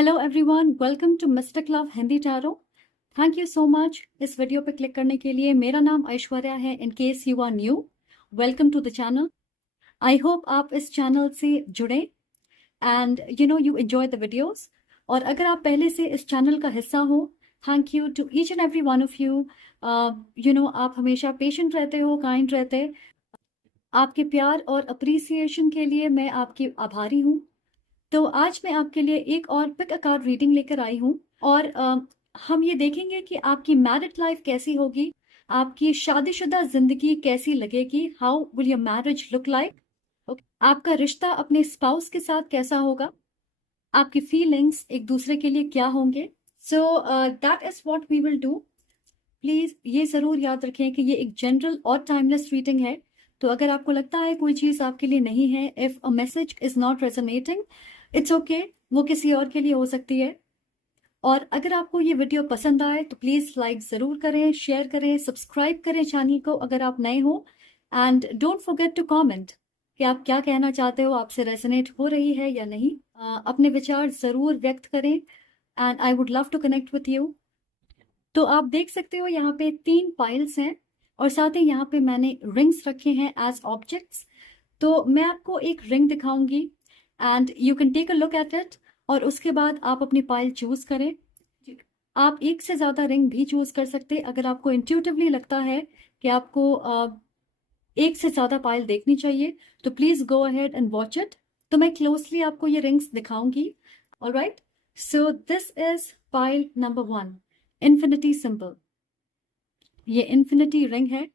Hello everyone, welcome to mister love Hindi tarot. Thank you so much इस video पे click करने के लिए। मेरा नाम ऐश्वर्या है। In case you are new, welcome to the channel. I hope आप इस चैनल से जुड़े and you enjoy the videos. और अगर आप पहले से इस चैनल का हिस्सा हो, thank you to each and every one of you. आप हमेशा पेशेंट रहते हो, काइंड रहते। आपके प्यार और अप्रिसिएशन के लिए मैं आपकी आभारी हूँ। तो आज मैं आपके लिए एक और पिक अ कार्ड रीडिंग लेकर आई हूँ और हम ये देखेंगे कि आपकी मैरिड लाइफ कैसी होगी, आपकी शादीशुदा जिंदगी कैसी लगेगी। How will your marriage look like. आपका रिश्ता अपने स्पाउस के साथ कैसा होगा, आपकी फीलिंग्स एक दूसरे के लिए क्या होंगे। So that is what we will do. Please ये जरूर याद रखें कि ये एक जनरल और टाइमलेस रीडिंग है। तो अगर आपको लगता है कोई चीज आपके लिए नहीं है, if a message is not resonating, it's okay, वो किसी और के लिए हो सकती है। और अगर आपको ये वीडियो पसंद आए तो प्लीज लाइक जरूर करें, शेयर करें, सब्सक्राइब करें चैनल को अगर आप नए हो। And don't forget to comment कि आप क्या कहना चाहते हो, आपसे रेजोनेट हो रही है या नहीं। अपने विचार जरूर व्यक्त करें and I would love to connect with you. तो आप देख सकते हो यहाँ पे 3 पाइल्स हैं और साथ ही यहाँ पे मैंने रिंग्स रखे हैं एज ऑब्जेक्ट्स। तो मैं आपको एक रिंग दिखाऊंगी and you can take a look at it और उसके बाद आप अपनी पाइल चूज करें। आप एक से ज्यादा रिंग भी चूज कर सकते हैं अगर आपको इंट्यूटिवली लगता है कि आपको एक से ज्यादा पाइल देखनी चाहिए, तो please go ahead and watch it. तो मैं क्लोजली आपको ये रिंग्स दिखाऊंगी। Alright, so this is pile number 1, infinity symbol. ये इन्फिनिटी रिंग है।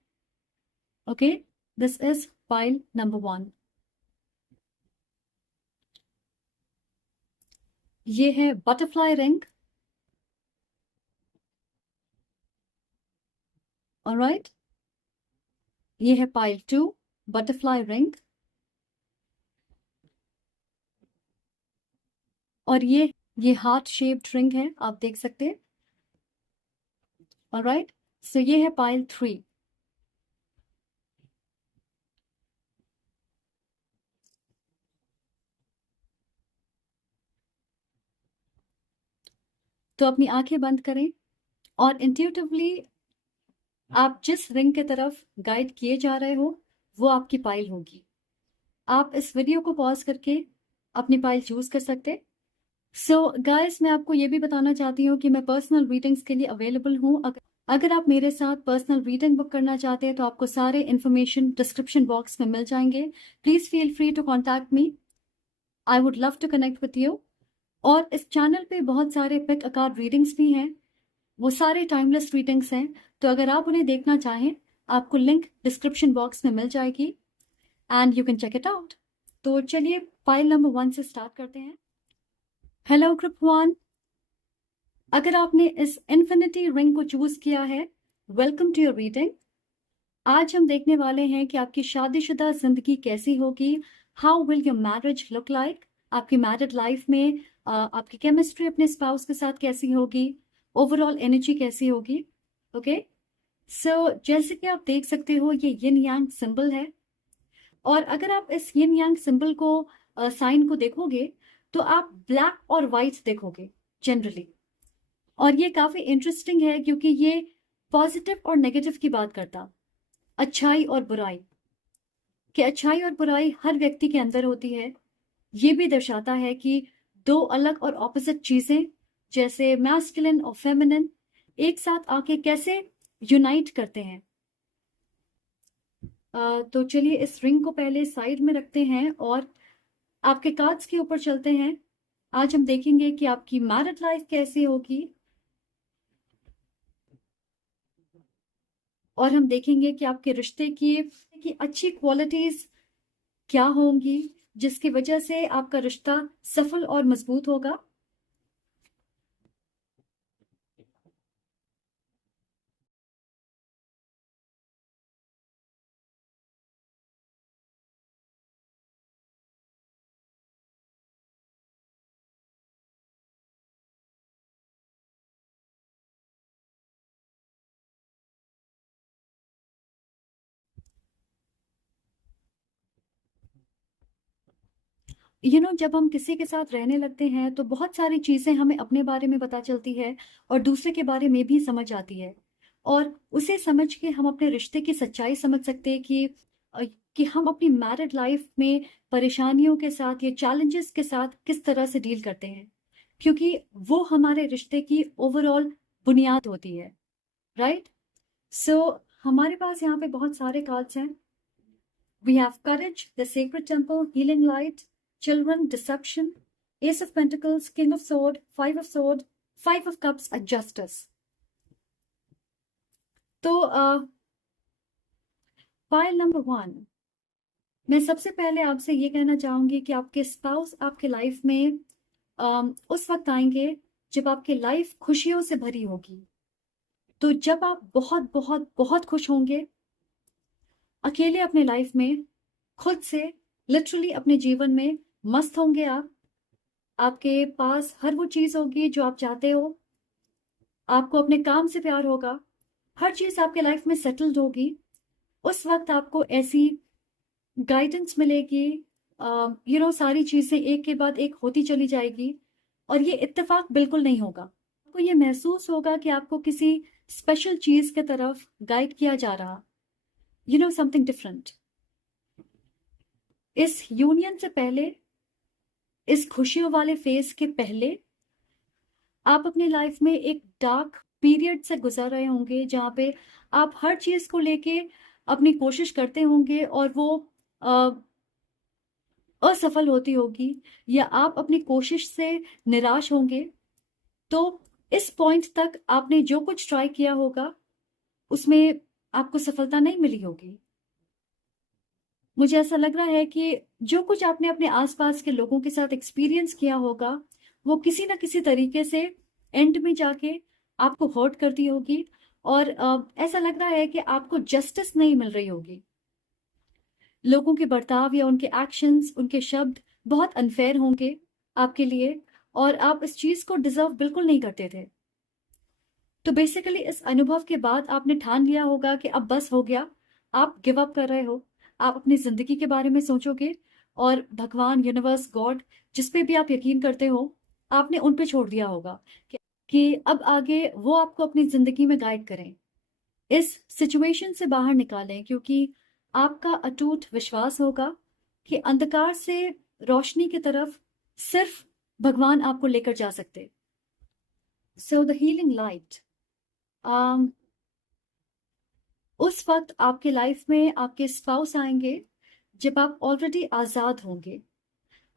Okay, this is pile number 1। ये है बटरफ्लाई रिंग। ऑलराइट, ये है पाइल 2, बटरफ्लाई रिंग। और ये हार्ट शेप्ड रिंग है, आप देख सकते हैं। ऑलराइट, सो ये है पाइल 3। तो अपनी आंखें बंद करें और इंट्यूटिवली आप जिस रिंग की तरफ गाइड किए जा रहे हो वो आपकी पाइल होगी। आप इस वीडियो को पॉज करके अपनी पाइल चूज कर सकते। सो गाइस, मैं आपको ये भी बताना चाहती हूँ कि मैं पर्सनल रीडिंग्स के लिए अवेलेबल हूँ। अगर आप मेरे साथ पर्सनल रीडिंग बुक करना चाहते हैं तो आपको सारे इन्फॉर्मेशन डिस्क्रिप्शन बॉक्स में मिल जाएंगे। Please feel free to contact me, I would love to connect with you. और इस चैनल पे बहुत सारे पिक अ कार्ड रीडिंग्स भी हैं, वो सारे टाइमलेस रीडिंग्स हैं। तो अगर आप उन्हें देखना चाहें, आपको लिंक डिस्क्रिप्शन बॉक्स में मिल जाएगी and you can check it out. तो चलिए पाइल नंबर 1 से स्टार्ट करते हैं। हेलो ग्रुप 1, अगर आपने इस इन्फिनिटी रिंग को चूज किया है, वेलकम टू योर रीडिंग। आज हम देखने वाले हैं कि आपकी शादीशुदा जिंदगी कैसी होगी। How will your marriage look like. आपकी मैरिड लाइफ में आपकी केमिस्ट्री अपने स्पाउस के साथ कैसी होगी, ओवरऑल एनर्जी कैसी होगी। ओके, सो जैसे कि आप देख सकते हो, ये यिन यांग सिंबल है। और अगर आप इस यिन यांग सिंबल को, साइन को देखोगे तो आप ब्लैक और व्हाइट देखोगे जनरली। और ये काफी इंटरेस्टिंग है क्योंकि ये पॉजिटिव और नेगेटिव की बात करता, अच्छाई और बुराई, कि अच्छाई और बुराई हर व्यक्ति के अंदर होती है। ये भी दर्शाता है कि दो अलग और ऑपोजिट चीजें जैसे मैस्कुलिन और फेमिनिन एक साथ आके कैसे यूनाइट करते हैं। तो चलिए इस रिंग को पहले साइड में रखते हैं और आपके कार्ड्स के ऊपर चलते हैं। आज हम देखेंगे कि आपकी मैरिड लाइफ कैसी होगी और हम देखेंगे कि आपके रिश्ते की अच्छी क्वालिटीज क्या होंगी जिसकी वजह से आपका रिश्ता सफल और मजबूत होगा। जब हम किसी के साथ रहने लगते हैं तो बहुत सारी चीज़ें हमें अपने बारे में पता चलती है और दूसरे के बारे में भी समझ आती है। और उसे समझ के हम अपने रिश्ते की सच्चाई समझ सकते हैं कि हम अपनी मैरिड लाइफ में परेशानियों के साथ या चैलेंजेस के साथ किस तरह से डील करते हैं, क्योंकि वो हमारे रिश्ते की ओवरऑल बुनियाद होती है। राइट? सो हमारे पास यहाँ पे बहुत सारे कार्ड्स हैं। We have courage, the sacred temple, healing light, children, deception, ace of pentacles, king of sword, five of cups, and justice. तो फाइल नंबर 1, मैं सबसे पहले आपसे ये कहना चाहूंगी कि आपके स्पाउस आपके लाइफ में उस वक्त आएंगे जब आपकी लाइफ खुशियों से भरी होगी। तो जब आप बहुत बहुत बहुत खुश होंगे अकेले अपने लाइफ में, खुद से, लिटरली अपने जीवन में मस्त होंगे आप, आपके पास हर वो चीज होगी जो आप चाहते हो, आपको अपने काम से प्यार होगा, हर चीज आपके लाइफ में सेटल्ड होगी। उस वक्त आपको ऐसी गाइडेंस मिलेगी, सारी चीजें एक के बाद एक होती चली जाएगी और ये इत्तेफाक बिल्कुल नहीं होगा। आपको ये महसूस होगा कि आपको किसी स्पेशल चीज की तरफ गाइड किया जा रहा, समथिंग डिफरेंट। इस यूनियन से पहले, इस खुशियों वाले फेज के पहले, आप अपनी लाइफ में एक डार्क पीरियड से गुजर रहे होंगे जहां पे आप हर चीज को लेके अपनी कोशिश करते होंगे और वो असफल होती होगी या आप अपनी कोशिश से निराश होंगे। तो इस पॉइंट तक आपने जो कुछ ट्राई किया होगा उसमें आपको सफलता नहीं मिली होगी। मुझे ऐसा लग रहा है कि जो कुछ आपने अपने आसपास के लोगों के साथ एक्सपीरियंस किया होगा वो किसी ना किसी तरीके से एंड में जाके आपको हर्ट करती होगी और ऐसा लग रहा है कि आपको जस्टिस नहीं मिल रही होगी। लोगों के बर्ताव या उनके एक्शंस, उनके शब्द बहुत अनफेयर होंगे आपके लिए और आप इस चीज को डिजर्व बिल्कुल नहीं करते थे। तो बेसिकली इस अनुभव के बाद आपने ठान लिया होगा कि अब बस हो गया, आप गिव अप कर रहे हो, आप अपनी जिंदगी के बारे में सोचोगे और भगवान, यूनिवर्स, गॉड, जिस पे भी आप यकीन करते हो, आपने उन पे छोड़ दिया होगा कि अब आगे वो आपको अपनी जिंदगी में गाइड करें, इस सिचुएशन से बाहर निकालें, क्योंकि आपका अटूट विश्वास होगा कि अंधकार से रोशनी की तरफ सिर्फ भगवान आपको लेकर जा सकते। सो द हीलिंग लाइट, उस वक्त आपके लाइफ में आपके स्पाउस आएंगे जब आप ऑलरेडी आजाद होंगे,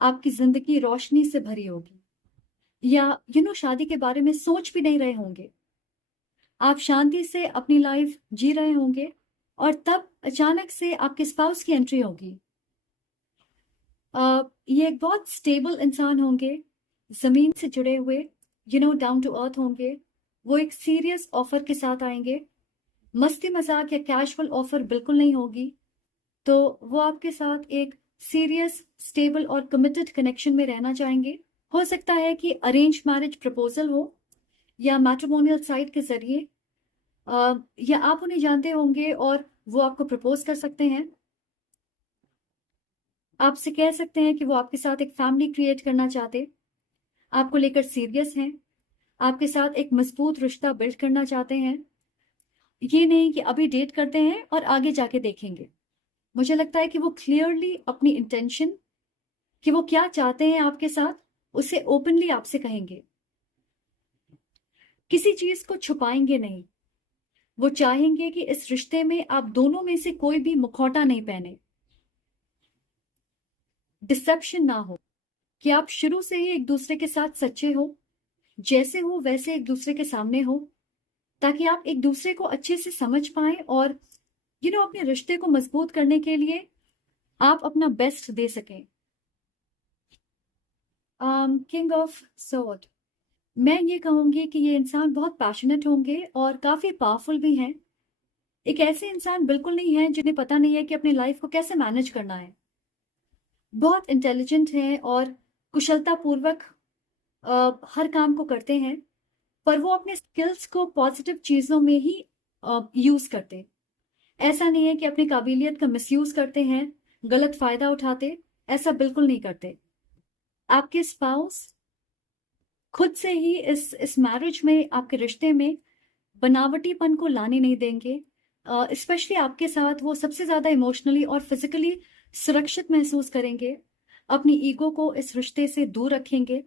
आपकी जिंदगी रोशनी से भरी होगी, या शादी के बारे में सोच भी नहीं रहे होंगे, आप शांति से अपनी लाइफ जी रहे होंगे और तब अचानक से आपके स्पाउस की एंट्री होगी। ये एक बहुत स्टेबल इंसान होंगे, जमीन से जुड़े हुए, डाउन टू अर्थ होंगे। वो एक सीरियस ऑफर के साथ आएंगे, मस्ती मजाक या कैजुअल ऑफर बिल्कुल नहीं होगी। तो वो आपके साथ एक सीरियस, स्टेबल और कमिटेड कनेक्शन में रहना चाहेंगे। हो सकता है कि अरेंज मैरिज प्रपोजल हो या मैट्रिमोनियल साइट के जरिए, या आप उन्हें जानते होंगे और वो आपको प्रपोज कर सकते हैं। आपसे कह सकते हैं कि वो आपके साथ एक फैमिली क्रिएट करना चाहते, आपको लेकर सीरियस हैं, आपके साथ एक मजबूत रिश्ता बिल्ड करना चाहते हैं। ये नहीं कि अभी डेट करते हैं और आगे जाके देखेंगे। मुझे लगता है कि वो क्लियरली अपनी इंटेंशन, कि वो क्या चाहते हैं आपके साथ, उसे ओपनली आपसे कहेंगे। किसी चीज को छुपाएंगे नहीं। वो चाहेंगे कि इस रिश्ते में आप दोनों में से कोई भी मुखौटा नहीं पहने, डिसेप्शन ना हो, कि आप शुरू से ही एक दूसरे के साथ सच्चे हो, जैसे हो वैसे एक दूसरे के सामने हो, ताकि आप एक दूसरे को अच्छे से समझ पाए और अपने रिश्ते को मजबूत करने के लिए आप अपना बेस्ट दे सकें। किंग ऑफ सोर्ड, मैं ये कहूंगी कि ये इंसान बहुत पैशनेट होंगे और काफी पावरफुल भी हैं। एक ऐसे इंसान बिल्कुल नहीं है जिन्हें पता नहीं है कि अपनी लाइफ को कैसे मैनेज करना है। बहुत इंटेलिजेंट हैं और कुशलता पूर्वक हर काम को करते हैं, पर वो अपने स्किल्स को पॉजिटिव चीजों में ही यूज करते। ऐसा नहीं है कि अपनी काबिलियत का मिसयूज करते हैं, गलत फायदा उठाते, ऐसा बिल्कुल नहीं करते। आपके स्पाउस खुद से ही इस मैरिज में, आपके रिश्ते में बनावटीपन को लाने नहीं देंगे। स्पेशली आपके साथ वो सबसे ज्यादा इमोशनली और फिजिकली सुरक्षित महसूस करेंगे। अपनी ईगो को इस रिश्ते से दूर रखेंगे।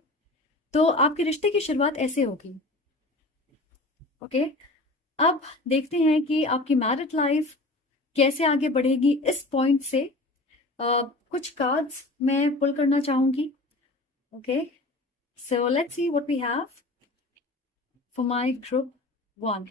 तो आपके रिश्ते की शुरुआत ऐसे होगी। ओके, अब देखते हैं कि आपकी मैरिड लाइफ कैसे आगे बढ़ेगी इस पॉइंट से। कुछ कार्ड्स मैं पुल करना चाहूंगी। Okay, so let's see what we have for my group 1।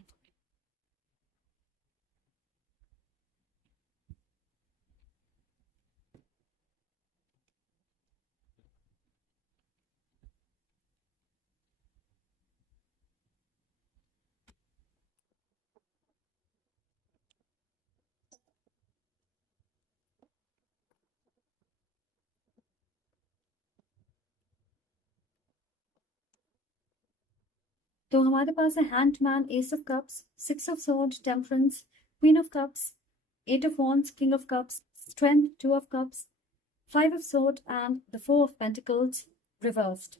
तो हमारे पास है hangman, ace of cups, six of sword, temperance, queen of cups, eight of wands, king of cups, strength, two of cups, five of sword and the four of pentacles reversed.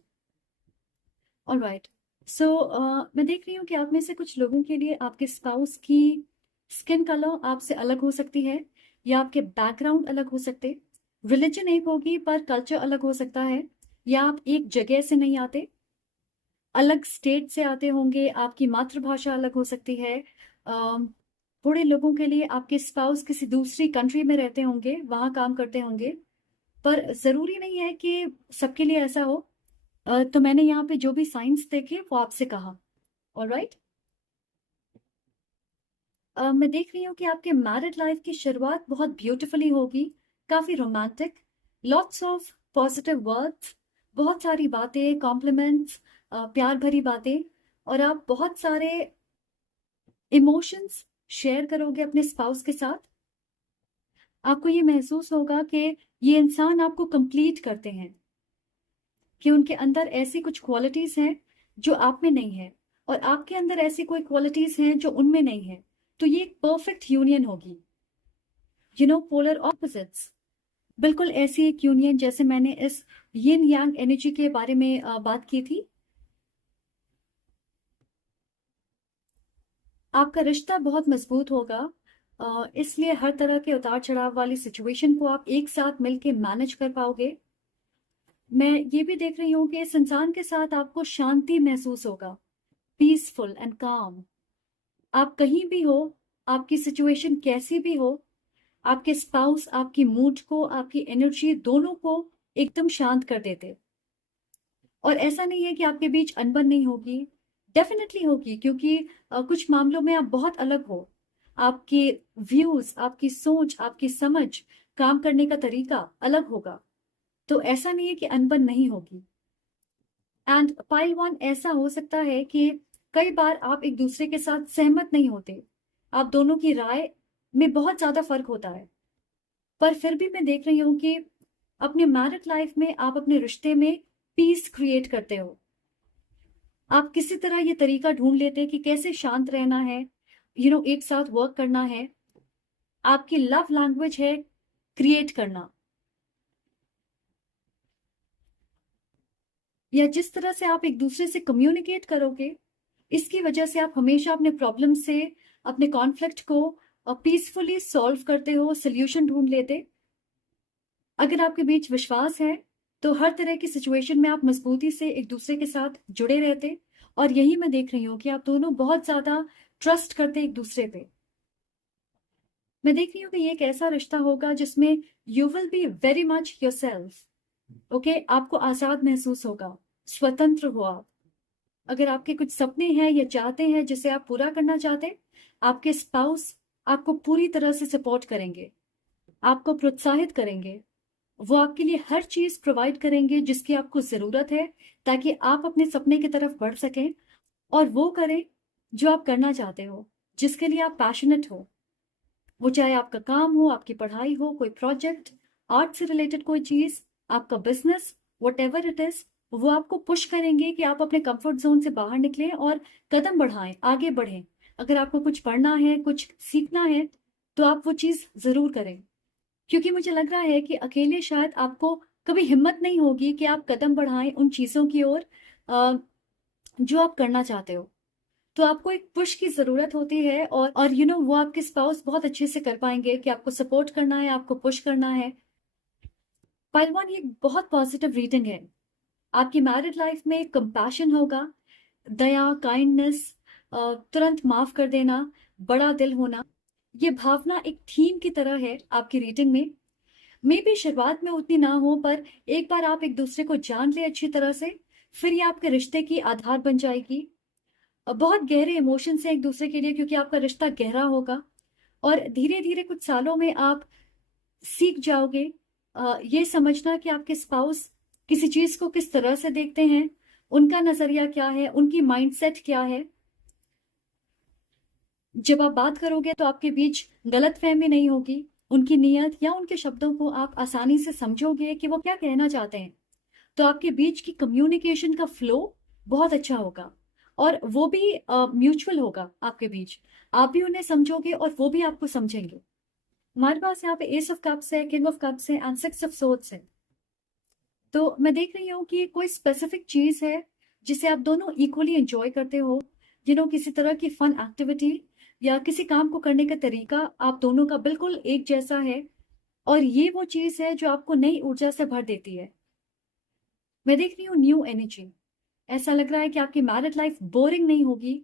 Alright, so मैं देख रही हूँ कि आप में से कुछ लोगों के लिए आपके स्पाउस की स्किन कलर आपसे अलग हो सकती है, या आपके बैकग्राउंड अलग हो सकते, रिलीजन एक होगी पर कल्चर अलग हो सकता है, या आप एक जगह से नहीं आते, अलग स्टेट से आते होंगे, आपकी मातृभाषा अलग हो सकती है। थोड़े लोगों के लिए आपके स्पाउस किसी दूसरी कंट्री में रहते होंगे, वहां काम करते होंगे, पर जरूरी नहीं है कि सबके लिए ऐसा हो। तो मैंने यहाँ पे जो भी साइंस देखे वो आपसे कहा। ऑलराइट, मैं देख रही हूँ कि आपके मैरिड लाइफ की शुरुआत बहुत ब्यूटीफुली होगी, काफी romantic, lots of positive words, बहुत सारी बातें, कॉम्प्लीमेंट्स, प्यार भरी बातें, और आप बहुत सारे इमोशंस शेयर करोगे अपने स्पाउस के साथ। आपको ये महसूस होगा कि ये इंसान आपको कंप्लीट करते हैं, कि उनके अंदर ऐसी कुछ क्वालिटीज हैं जो आप में नहीं है, और आपके अंदर ऐसी कोई क्वालिटीज हैं जो उनमें नहीं है। तो ये एक परफेक्ट यूनियन होगी, पोलर ऑपोजिट्स। बिल्कुल ऐसी एक यूनियन जैसे मैंने इस यिन यांग एनर्जी के बारे में बात की थी। आपका रिश्ता बहुत मजबूत होगा, इसलिए हर तरह के उतार चढ़ाव वाली सिचुएशन को आप एक साथ मिलके मैनेज कर पाओगे। मैं ये भी देख रही हूँ कि इस इंसान के साथ आपको शांति महसूस होगा, पीसफुल एंड काम। आप कहीं भी हो, आपकी सिचुएशन कैसी भी हो, आपके स्पाउस आपकी मूड को, आपकी एनर्जी दोनों को एकदम शांत कर देते। और ऐसा नहीं है कि आपके बीच अनबन नहीं होगी, डेफिनेटली होगी, क्योंकि कुछ मामलों में आप बहुत अलग हो। आपके व्यूज, आपकी सोच, आपकी समझ, काम करने का तरीका अलग होगा। तो ऐसा नहीं है कि अनबन नहीं होगी। एंड पाइल वन, ऐसा हो सकता है कि कई बार आप एक दूसरे के साथ सहमत नहीं होते, आप दोनों की राय में बहुत ज्यादा फर्क होता है, पर फिर भी मैं देख रही हूँ कि अपने मैरिड लाइफ में आप अपने रिश्ते में पीस क्रिएट करते हो। आप किसी तरह ये तरीका ढूंढ लेते हैं कि कैसे शांत रहना है, एक साथ वर्क करना है। आपकी लव लैंग्वेज है क्रिएट करना, या जिस तरह से आप एक दूसरे से कम्युनिकेट करोगे, इसकी वजह से आप हमेशा अपने प्रॉब्लम से, अपने कॉन्फ्लिक्ट को पीसफुली सॉल्व करते हो, सोल्यूशन ढूंढ लेते। अगर आपके बीच विश्वास है तो हर तरह की सिचुएशन में आप मजबूती से एक दूसरे के साथ जुड़े रहते, और यही मैं देख रही हूँ कि आप दोनों बहुत ज्यादा ट्रस्ट करते एक दूसरे पे। मैं देख रही हूँ कि ये एक ऐसा रिश्ता होगा जिसमें you will be very much your self. Okay, आपको आजाद महसूस होगा, स्वतंत्र हो आप। अगर आपके कुछ सपने हैं या चाहते हैं जिसे आप पूरा करना चाहते, आपके स्पाउस आपको पूरी तरह से सपोर्ट करेंगे, आपको प्रोत्साहित करेंगे। वो आपके लिए हर चीज प्रोवाइड करेंगे जिसकी आपको जरूरत है, ताकि आप अपने सपने की तरफ बढ़ सकें, और वो करें जो आप करना चाहते हो, जिसके लिए आप पैशनेट हो। वो चाहे आपका काम हो, आपकी पढ़ाई हो, कोई प्रोजेक्ट, आर्ट से रिलेटेड कोई चीज, आपका business, what ever it is, वो आपको पुश करेंगे कि आप अपने कंफर्ट जोन से बाहर निकलें और कदम बढ़ाएं, आगे बढ़ें। अगर आपको कुछ पढ़ना है, कुछ सीखना है, तो आप वो चीज जरूर करें, क्योंकि मुझे लग रहा है कि अकेले शायद आपको कभी हिम्मत नहीं होगी कि आप कदम बढ़ाएं उन चीज़ों की ओर जो आप करना चाहते हो। तो आपको एक पुश की ज़रूरत होती है, और वो आपके स्पाउस बहुत अच्छे से कर पाएंगे कि आपको सपोर्ट करना है, आपको पुश करना है। पाइल वन, ये बहुत पॉजिटिव रीडिंग है। आपकी मैरिड लाइफ में कंपैशन होगा, दया, काइंडनेस, तुरंत माफ कर देना, बड़ा दिल होना। ये भावना एक थीम की तरह है आपकी रीडिंग में। मे भी शुरुआत में उतनी ना हो, पर एक बार आप एक दूसरे को जान ले अच्छी तरह से, फिर ये आपके रिश्ते की आधार बन जाएगी। बहुत गहरे इमोशंस हैं एक दूसरे के लिए, क्योंकि आपका रिश्ता गहरा होगा। और धीरे धीरे कुछ सालों में आप सीख जाओगे ये समझना कि आपके स्पाउस किसी चीज को किस तरह से देखते हैं, उनका नजरिया क्या है, उनकी माइंडसेट क्या है। जब आप बात करोगे तो आपके बीच गलतफहमी नहीं होगी। उनकी नीयत या उनके शब्दों को आप आसानी से समझोगे कि वो क्या कहना चाहते हैं। तो आपके बीच की कम्युनिकेशन का फ्लो बहुत अच्छा होगा, और वो भी म्यूचुअल होगा आपके बीच। आप भी उन्हें समझोगे और वो भी आपको समझेंगे। हमारे पास यहाँ पे एस ऑफ कप्स है, किंग ऑफ कप्स है, एंड सिक्स ऑफ सोर्ड्स है। तो मैं देख रही हूँ कि कोई स्पेसिफिक चीज है जिसे आप दोनों इक्वली एंजॉय करते हो। किसी तरह की फन एक्टिविटी या किसी काम को करने का तरीका आप दोनों का बिल्कुल एक जैसा है, और ये वो चीज है जो आपको नई ऊर्जा से भर देती है। मैं देख रही हूँ न्यू एनर्जी। ऐसा लग रहा है कि आपकी मैरिड लाइफ बोरिंग नहीं होगी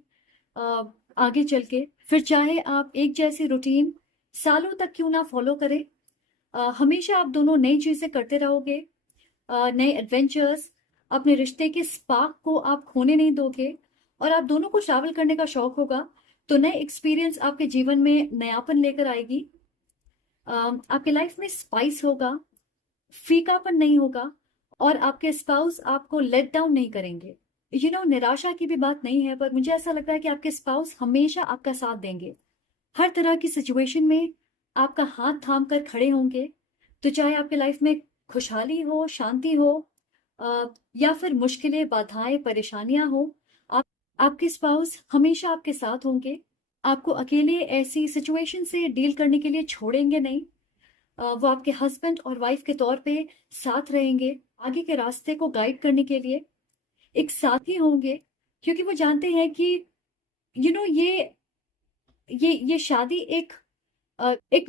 आगे चल के। फिर चाहे आप एक जैसी रूटीन सालों तक क्यों ना फॉलो करें, हमेशा आप दोनों नई चीजें करते रहोगे, नए एडवेंचर्स। अपने रिश्ते के स्पार्क को आप खोने नहीं दोगे, और आप दोनों को ट्रैवल करने का शौक होगा। तो नए एक्सपीरियंस आपके जीवन में नयापन लेकर आएगी। आपके लाइफ में स्पाइस होगा, फीकापन नहीं होगा, और आपके स्पाउस आपको लेट डाउन नहीं करेंगे। निराशा की भी बात नहीं है, पर मुझे ऐसा लगता है कि आपके स्पाउस हमेशा आपका साथ देंगे। हर तरह की सिचुएशन में आपका हाथ थाम कर खड़े होंगे। तो चाहे आपके लाइफ में खुशहाली हो, शांति हो, या फिर मुश्किलें, बाधाएं, परेशानियां हो, आप आपके स्पाउस हमेशा आपके साथ होंगे। आपको अकेले ऐसी सिचुएशन से डील करने के लिए छोड़ेंगे नहीं। वो आपके हस्बैंड और वाइफ के तौर पे साथ रहेंगे, आगे के रास्ते को गाइड करने के लिए एक साथी होंगे। क्योंकि वो जानते हैं कि यू नो ये शादी एक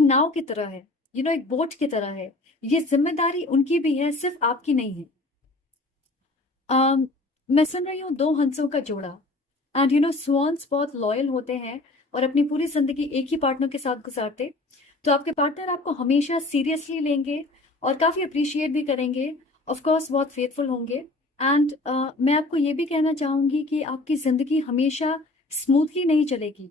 नाव की तरह है, एक बोट की तरह है। ये जिम्मेदारी उनकी भी है, सिर्फ आपकी नहीं है। मैं सुन रही हूँ दो हंसों का जोड़ा। एंड स्वॉन्स बहुत लॉयल होते हैं और अपनी पूरी जिंदगी एक ही पार्टनर के साथ गुजारते। तो आपके पार्टनर आपको हमेशा सीरियसली लेंगे और काफी अप्रिशिएट भी करेंगे। ऑफ कोर्स बहुत फेथफुल होंगे। एंड मैं आपको ये भी कहना चाहूंगी कि आपकी जिंदगी हमेशा स्मूथली नहीं चलेगी,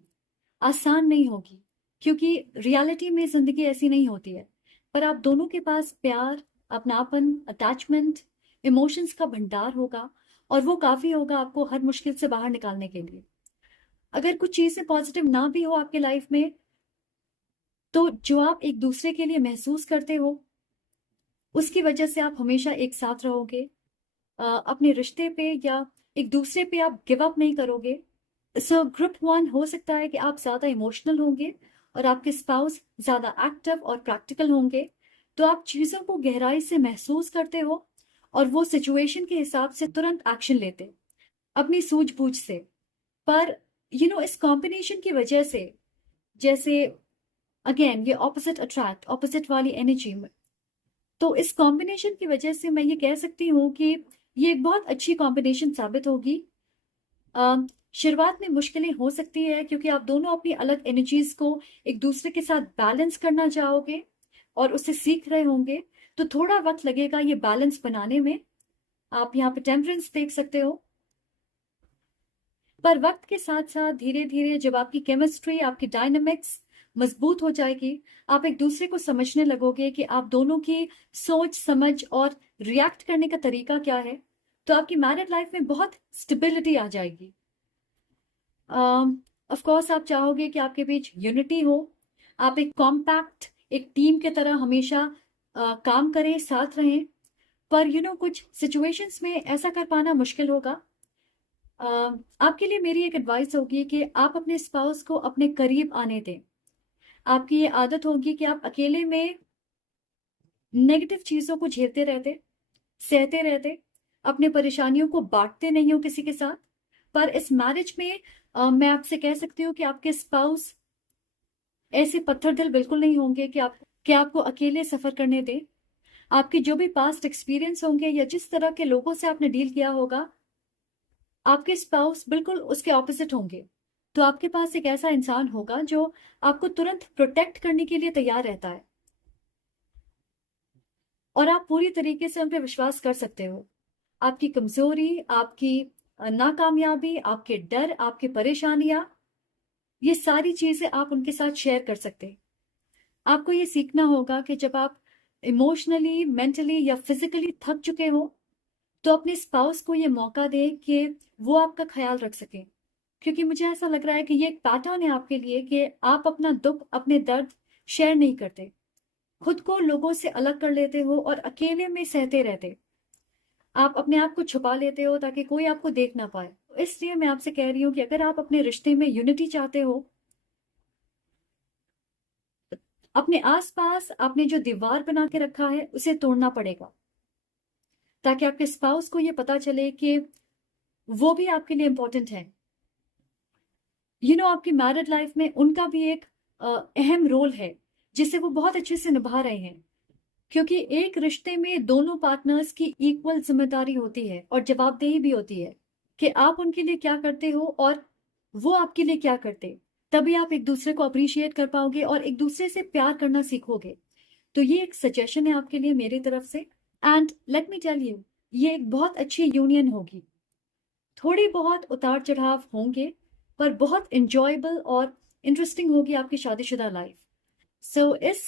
आसान नहीं होगी, क्योंकि रियलिटी में जिंदगी ऐसी नहीं होती है। पर आप दोनों के पास प्यार, अपनापन, अटैचमेंट, इमोशंस का भंडार होगा, और वो काफी होगा आपको हर मुश्किल से बाहर निकालने के लिए। अगर कुछ चीजें पॉजिटिव ना भी हो आपके लाइफ में, तो जो आप एक दूसरे के लिए महसूस करते हो, उसकी वजह से आप हमेशा एक साथ रहोगे। अपने रिश्ते पे या एक दूसरे पे आप गिव अप नहीं करोगे। सो ग्रुप वन हो सकता है कि आप ज्यादा इमोशनल होंगे और आपके स्पाउस ज्यादा एक्टिव और प्रैक्टिकल होंगे। तो आप चीजों को गहराई से महसूस करते हो, और वो सिचुएशन के हिसाब से तुरंत एक्शन लेते अपनी सूझबूझ से। पर इस कॉम्बिनेशन की वजह से, जैसे अगेन ये ऑपोजिट अट्रैक्ट, ऑपोजिट वाली एनर्जी में, तो इस कॉम्बिनेशन की वजह से मैं ये कह सकती हूँ कि ये एक बहुत अच्छी कॉम्बिनेशन साबित होगी। शुरुआत में मुश्किलें हो सकती है, क्योंकि आप दोनों अपनी अलग एनर्जीज को एक दूसरे के साथ बैलेंस करना चाहोगे और उससे सीख रहे होंगे। तो थोड़ा वक्त लगेगा ये बैलेंस बनाने में। आप यहाँ पे टेम्परेंस देख सकते हो। पर वक्त के साथ साथ धीरे धीरे जब आपकी केमिस्ट्री, आपकी डायनामिक्स मजबूत हो जाएगी, आप एक दूसरे को समझने लगोगे कि आप दोनों की सोच, समझ और रिएक्ट करने का तरीका क्या है। तो आपकी मैरिड लाइफ में बहुत स्टेबिलिटी आ जाएगी। ऑफ कोर्स आप चाहोगे कि आपके बीच यूनिटी हो, आप एक कॉम्पैक्ट, एक टीम के तरह हमेशा काम करें, साथ रहें। पर कुछ सिचुएशंस में ऐसा कर पाना मुश्किल होगा। आपके लिए मेरी एक एडवाइस होगी कि आप अपने स्पाउस को अपने करीब आने दें। आपकी ये आदत होगी कि आप अकेले में नेगेटिव चीजों को झेलते रहते, सहते रहते, अपने परेशानियों को बांटते नहीं हो किसी के साथ। पर इस मैरिज में मैं आपसे कह सकती हूँ कि आपके स्पाउस ऐसे पत्थर दिल बिल्कुल नहीं होंगे कि आपको अकेले सफर करने दें। आपके जो भी पास्ट एक्सपीरियंस होंगे या जिस तरह के लोगों से आपने डील किया होगा, आपके स्पाउस बिल्कुल उसके ऑपोजिट होंगे। तो आपके पास एक ऐसा इंसान होगा जो आपको तुरंत प्रोटेक्ट करने के लिए तैयार रहता है और आप पूरी तरीके से उन पर विश्वास कर सकते हो। आपकी कमजोरी, आपकी नाकामयाबी, आपके डर, आपकी परेशानियां, ये सारी चीजें आप उनके साथ शेयर कर सकते हैं। आपको ये सीखना होगा कि जब आप इमोशनली, मेंटली या फिजिकली थक चुके हो, तो अपने स्पाउस को ये मौका दें कि वो आपका ख्याल रख सकें। क्योंकि मुझे ऐसा लग रहा है कि ये एक पैटर्न है आपके लिए कि आप अपना दुख, अपने दर्द शेयर नहीं करते, खुद को लोगों से अलग कर लेते हो और अकेले में सहते रहते। आप अपने आप को छुपा लेते हो ताकि कोई आपको देख ना पाए। तो इसलिए मैं आपसे कह रही हूँ कि अगर आप अपने रिश्ते में यूनिटी चाहते हो, अपने आसपास आपने जो दीवार बना के रखा है उसे तोड़ना पड़ेगा, ताकि आपके स्पाउस को ये पता चले कि वो भी आपके लिए इंपॉर्टेंट है। आपकी मैरिड लाइफ में उनका भी एक अहम रोल है जिसे वो बहुत अच्छे से निभा रहे हैं। क्योंकि एक रिश्ते में दोनों पार्टनर्स की इक्वल जिम्मेदारी होती है और जवाबदेही भी होती है कि आप उनके लिए क्या करते हो और वो आपके लिए क्या करते। तभी आप एक दूसरे को अप्रिशिएट कर पाओगे और एक दूसरे से प्यार करना सीखोगे। तो ये एक सजेशन है आपके लिए मेरी तरफ से। And let me tell you, ये एक बहुत अच्छी यूनियन होगी। थोड़ी बहुत उतार चढ़ाव होंगे, पर बहुत इंजॉयबल और इंटरेस्टिंग होगी आपकी शादीशुदा लाइफ। सो इस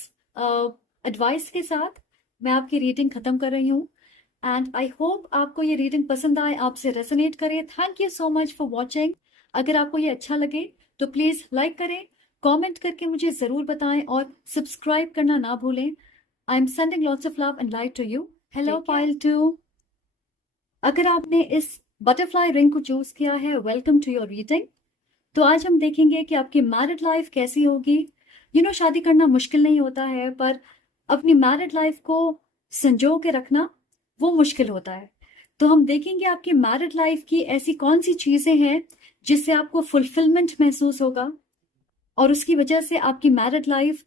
एडवाइस के साथ मैं आपकी रीडिंग खत्म कर रही हूँ। एंड आई होप आपको ये रीडिंग पसंद आए, आपसे रेजोनेट करे। Thank you so much for watching. अगर आपको ये अच्छा लगे तो प्लीज लाइक करें, कमेंट करके मुझे जरूर बताएं और सब्सक्राइब करना ना भूलें। I am sending lots of love and light to you. Hello pile 2। अगर आपने इस बटरफ्लाई रिंग को चूज किया है, वेलकम टू योर रीडिंग। तो आज हम देखेंगे कि आपकी मैरिड लाइफ कैसी होगी। शादी करना मुश्किल नहीं होता है, पर अपनी मैरिड लाइफ को संजो के रखना वो मुश्किल होता है। तो हम देखेंगे आपकी मैरिड लाइफ की ऐसी कौन सी चीजें हैं जिससे आपको फुलफिलमेंट महसूस होगा और उसकी वजह से आपकी मैरिड लाइफ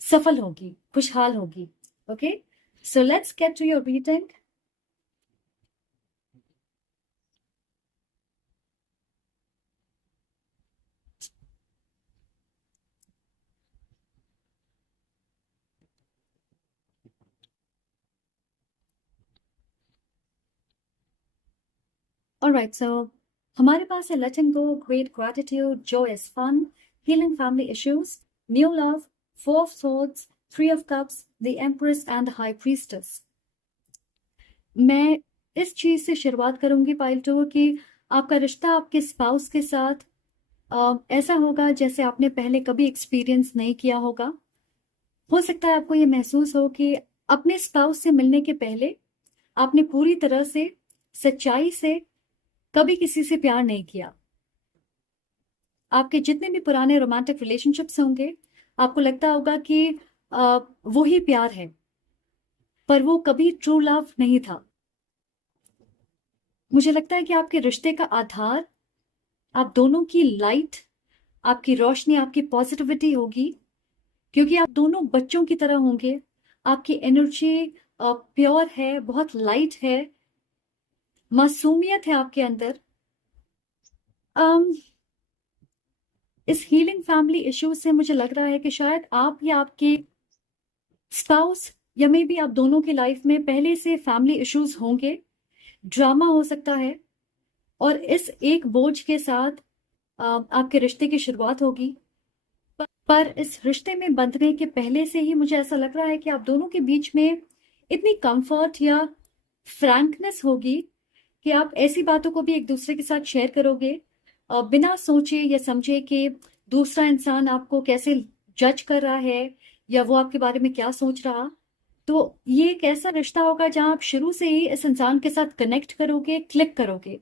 सफल होगी, खुशहाल होगी। Okay, so let's get to your reading. Alright, so हमारे पास है letting go, great gratitude, joy is fun, healing family issues, new love, four of swords, three of cups, the empress and the high priestess. मैं इस चीज से शुरुआत करूंगी pile 2 कि आपका रिश्ता आपके स्पाउस के साथ ऐसा होगा जैसे आपने पहले कभी एक्सपीरियंस नहीं किया होगा। हो सकता है आपको ये महसूस हो कि अपने स्पाउस से मिलने के पहले आपने पूरी तरह से सच्चाई से कभी किसी से प्यार नहीं किया। आपके जितने भी पुराने रोमांटिक रिलेशनशिप्स होंगे, आपको लगता होगा कि वो ही प्यार है, पर वो कभी ट्रू लव नहीं था। मुझे लगता है कि आपके रिश्ते का आधार आप दोनों की लाइट, आपकी रोशनी, आपकी पॉजिटिविटी होगी। क्योंकि आप दोनों बच्चों की तरह होंगे। आपकी एनर्जी प्योर है, बहुत लाइट है, मासूमियत है आपके अंदर। इस हीलिंग फैमिली इश्यूज से मुझे लग रहा है कि शायद आप या आपके स्पाउस या मे बी आप दोनों की लाइफ में पहले से फैमिली इश्यूज होंगे, ड्रामा हो सकता है, और इस एक बोझ के साथ आपके रिश्ते की शुरुआत होगी। पर इस रिश्ते में बंधने के पहले से ही मुझे ऐसा लग रहा है कि आप दोनों के बीच में इतनी कंफर्ट या फ्रैंकनेस होगी कि आप ऐसी बातों को भी एक दूसरे के साथ शेयर करोगे बिना सोचे या समझे कि दूसरा इंसान आपको कैसे जज कर रहा है या वो आपके बारे में क्या सोच रहा। तो ये एक ऐसा रिश्ता होगा जहां आप शुरू से ही इस इंसान के साथ कनेक्ट करोगे, क्लिक करोगे।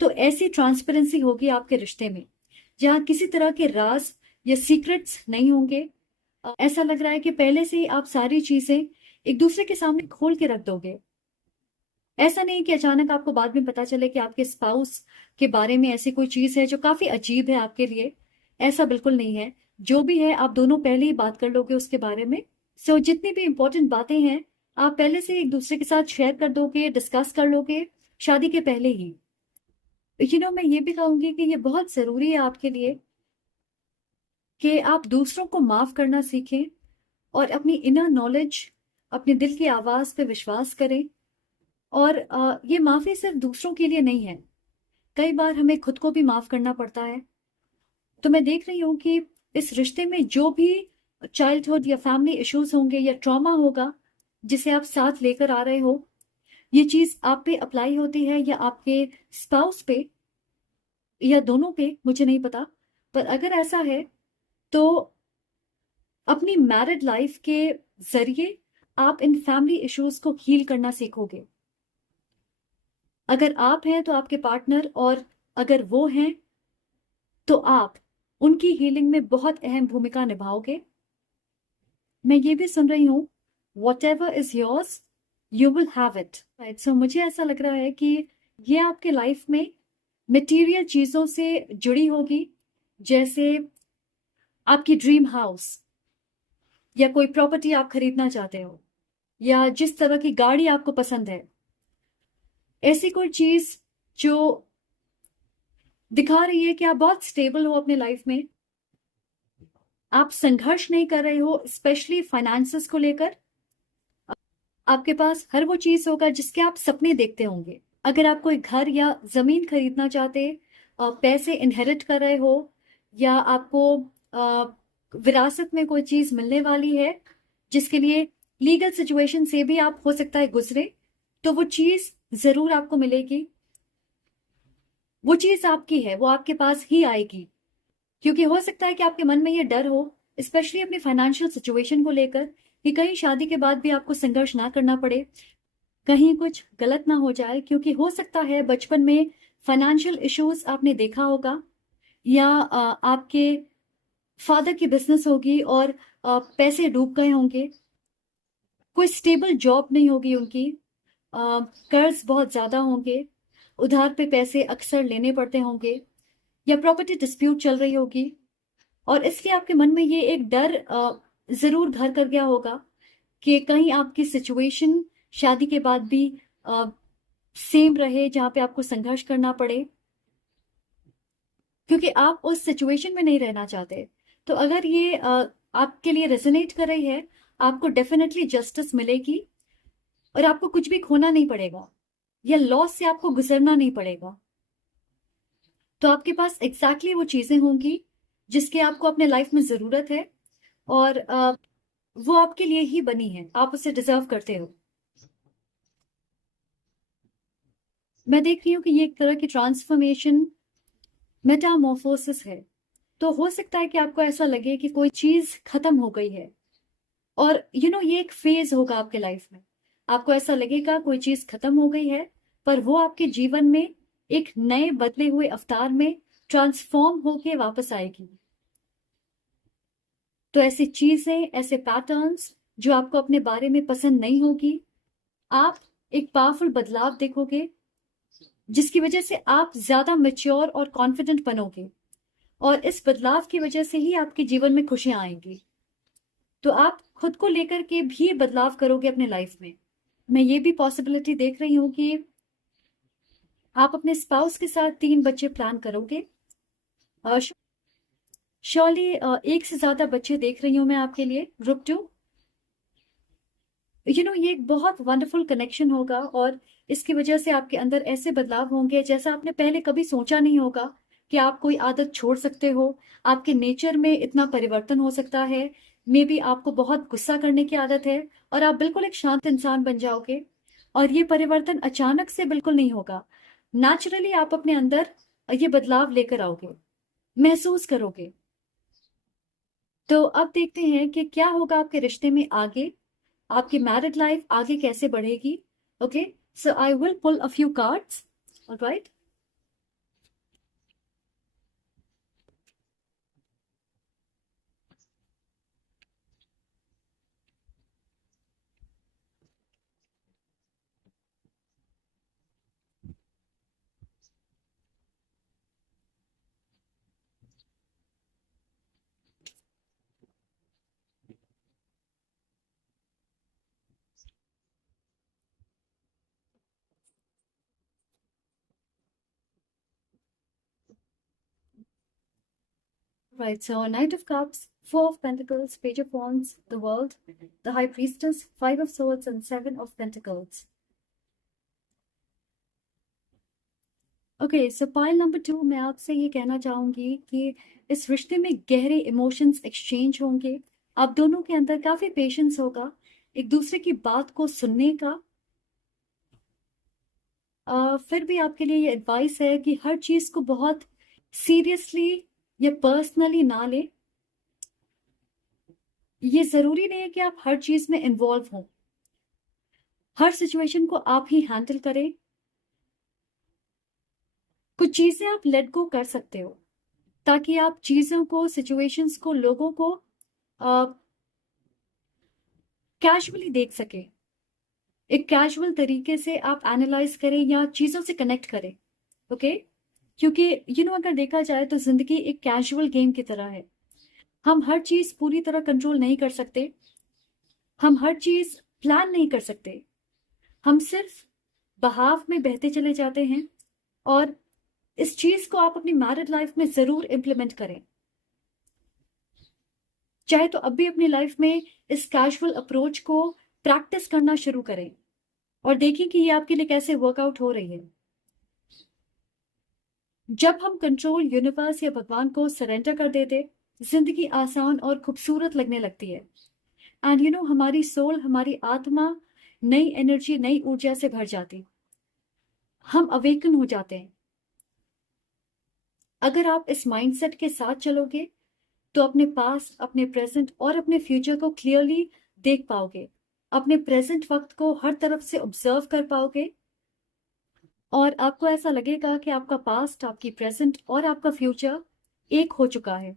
तो ऐसी ट्रांसपेरेंसी होगी आपके रिश्ते में जहां किसी तरह के राज या सीक्रेट्स नहीं होंगे। ऐसा लग रहा है कि पहले से ही आप सारी चीजें एक दूसरे के सामने खोल के रख दोगे। ऐसा नहीं कि अचानक आपको बाद में पता चले कि आपके स्पाउस के बारे में ऐसी कोई चीज है जो काफी अजीब है आपके लिए। ऐसा बिल्कुल नहीं है। जो भी है आप दोनों पहले ही बात कर लोगे उसके बारे में। सो जितनी भी इंपॉर्टेंट बातें हैं आप पहले से एक दूसरे के साथ शेयर कर दोगे, डिस्कस कर लोगे शादी के पहले ही। मैं ये भी कहूंगी कि ये बहुत जरूरी है आपके लिए कि आप दूसरों को माफ करना सीखें और अपनी इनर नॉलेज, अपने दिल की आवाज पे विश्वास करें। और ये माफी सिर्फ दूसरों के लिए नहीं है, कई बार हमें खुद को भी माफ करना पड़ता है। तो मैं देख रही हूँ कि इस रिश्ते में जो भी चाइल्डहुड या फैमिली इश्यूज होंगे या ट्रॉमा होगा जिसे आप साथ लेकर आ रहे हो, ये चीज आप पे अप्लाई होती है या आपके स्पाउस पे या दोनों पे, मुझे नहीं पता। पर अगर ऐसा है तो अपनी मैरिड लाइफ के जरिए आप इन फैमिली इश्यूज को हील करना सीखोगे। अगर आप हैं तो आपके पार्टनर, और अगर वो हैं तो आप उनकी हीलिंग में बहुत अहम भूमिका निभाओगे। मैं ये भी सुन रही हूँ, whatever is yours you will have it, right. So मुझे ऐसा लग रहा है कि ये आपके लाइफ में मटेरियल चीजों से जुड़ी होगी, जैसे आपकी ड्रीम हाउस या कोई प्रॉपर्टी आप खरीदना चाहते हो या जिस तरह की गाड़ी आपको पसंद है। ऐसी कोई चीज जो दिखा रही है कि आप बहुत स्टेबल हो अपने लाइफ में, आप संघर्ष नहीं कर रहे हो स्पेशली फाइनेंसेस को लेकर। आपके पास हर वो चीज होगा जिसके आप सपने देखते होंगे। अगर आप कोई घर या जमीन खरीदना चाहते, पैसे इनहेरिट कर रहे हो, या आपको विरासत में कोई चीज मिलने वाली है जिसके लिए लीगल सिचुएशन से भी आप हो सकता है गुजरे, तो वो चीज जरूर आपको मिलेगी। वो चीज आपकी है, वो आपके पास ही आएगी। क्योंकि हो सकता है कि आपके मन में ये डर हो, स्पेशली अपनी फाइनेंशियल सिचुएशन को लेकर, कि कहीं शादी के बाद भी आपको संघर्ष ना करना पड़े, कहीं कुछ गलत ना हो जाए। क्योंकि हो सकता है बचपन में फाइनेंशियल इश्यूज आपने देखा होगा, या आपके फादर की बिजनेस होगी और पैसे डूब गए होंगे, कोई स्टेबल जॉब नहीं होगी उनकी, कर्ज बहुत ज्यादा होंगे, उधार पे पैसे अक्सर लेने पड़ते होंगे, या प्रॉपर्टी डिस्प्यूट चल रही होगी। और इसलिए आपके मन में ये एक डर जरूर घर कर गया होगा कि कहीं आपकी सिचुएशन शादी के बाद भी सेम रहे, जहां पे आपको संघर्ष करना पड़े, क्योंकि आप उस सिचुएशन में नहीं रहना चाहते। तो अगर ये आपके लिए रेजोनेट कर रही है, आपको डेफिनेटली जस्टिस मिलेगी और आपको कुछ भी खोना नहीं पड़ेगा या लॉस से आपको गुजरना नहीं पड़ेगा। तो आपके पास एग्जैक्टली वो चीजें होंगी जिसकी आपको अपने लाइफ में जरूरत है, और वो आपके लिए ही बनी है, आप उसे डिजर्व करते हो। मैं देख रही हूँ कि ये एक तरह की ट्रांसफॉर्मेशन, मेटामॉर्फोसिस है। तो हो सकता है कि आपको ऐसा लगे कि कोई चीज खत्म हो गई है, और ये एक फेज होगा आपके लाइफ में। आपको ऐसा लगेगा कोई चीज खत्म हो गई है, पर वो आपके जीवन में एक नए बदले हुए अवतार में ट्रांसफॉर्म होके वापस आएगी। तो ऐसी चीजें, ऐसे पैटर्न्स जो आपको अपने बारे में पसंद नहीं होगी, आप एक पावरफुल बदलाव देखोगे जिसकी वजह से आप ज्यादा मेच्योर और कॉन्फिडेंट बनोगे, और इस बदलाव की वजह से ही आपके जीवन में खुशियां आएंगी। तो आप खुद को लेकर के भी बदलाव करोगे अपने लाइफ में। मैं ये भी पॉसिबिलिटी देख रही हूँ कि आप अपने स्पाउस के साथ 3 बच्चे प्लान करोगे। श्योरली एक से ज्यादा बच्चे देख रही हूँ मैं आपके लिए, ग्रुप 2। ये एक बहुत वंडरफुल कनेक्शन होगा, और इसकी वजह से आपके अंदर ऐसे बदलाव होंगे जैसा आपने पहले कभी सोचा नहीं होगा कि आप कोई आदत छोड़ सकते हो। आपके नेचर में इतना परिवर्तन हो सकता है। मे बी आपको बहुत गुस्सा करने की आदत है और आप बिल्कुल एक शांत इंसान बन जाओगे, और ये परिवर्तन अचानक से बिल्कुल नहीं होगा। नेचुरली आप अपने अंदर ये बदलाव लेकर आओगे, महसूस करोगे। तो अब देखते हैं कि क्या होगा आपके रिश्ते में आगे, आपकी मैरिड लाइफ आगे कैसे बढ़ेगी। Okay, so I will pull a few cards. Alright. Right, so Knight of Cups, Four of Pentacles, Page of Wands, the World, the High Priestess, Five of Swords, and Seven of Pentacles. Okay so pile number 2 मैं आपसे ये कहना चाहूंगी कि इस रिश्ते में गहरे इमोशंस एक्सचेंज होंगे। आप दोनों के अंदर काफी पेशेंस होगा एक दूसरे की बात को सुनने का। फिर भी आपके लिए ये एडवाइस है कि हर चीज को बहुत सीरियसली या पर्सनली ना ले। ये जरूरी नहीं है कि आप हर चीज में इन्वॉल्व हो, हर सिचुएशन को आप ही हैंडल करें। कुछ चीजें आप लेट गो कर सकते हो ताकि आप चीजों को, सिचुएशंस को, लोगों को कैजुअली देख सके। एक कैजुअल तरीके से आप एनालाइज करें या चीजों से कनेक्ट करें। ओके क्योंकि अगर देखा जाए तो जिंदगी एक कैजुअल गेम की तरह है। हम हर चीज पूरी तरह कंट्रोल नहीं कर सकते, हम हर चीज प्लान नहीं कर सकते, हम सिर्फ बहाव में बहते चले जाते हैं। और इस चीज को आप अपनी मैरिड लाइफ में जरूर इंप्लीमेंट करें। चाहे तो अब भी अपनी लाइफ में इस कैजुअल अप्रोच को प्रैक्टिस करना शुरू करें और देखें कि ये आपके लिए कैसे वर्कआउट हो रही है। जब हम कंट्रोल यूनिवर्स या भगवान को सरेंडर कर देते, जिंदगी आसान और खूबसूरत लगने लगती है। एंड हमारी सोल, हमारी आत्मा नई एनर्जी, नई ऊर्जा से भर जाती, हम अवेकन हो जाते हैं। अगर आप इस माइंडसेट के साथ चलोगे तो अपने पास्ट, अपने प्रेजेंट और अपने फ्यूचर को क्लियरली देख पाओगे, अपने प्रेजेंट वक्त को हर तरफ से ऑब्जर्व कर पाओगे और आपको ऐसा लगेगा कि आपका पास्ट, आपकी प्रेजेंट और आपका फ्यूचर एक हो चुका है।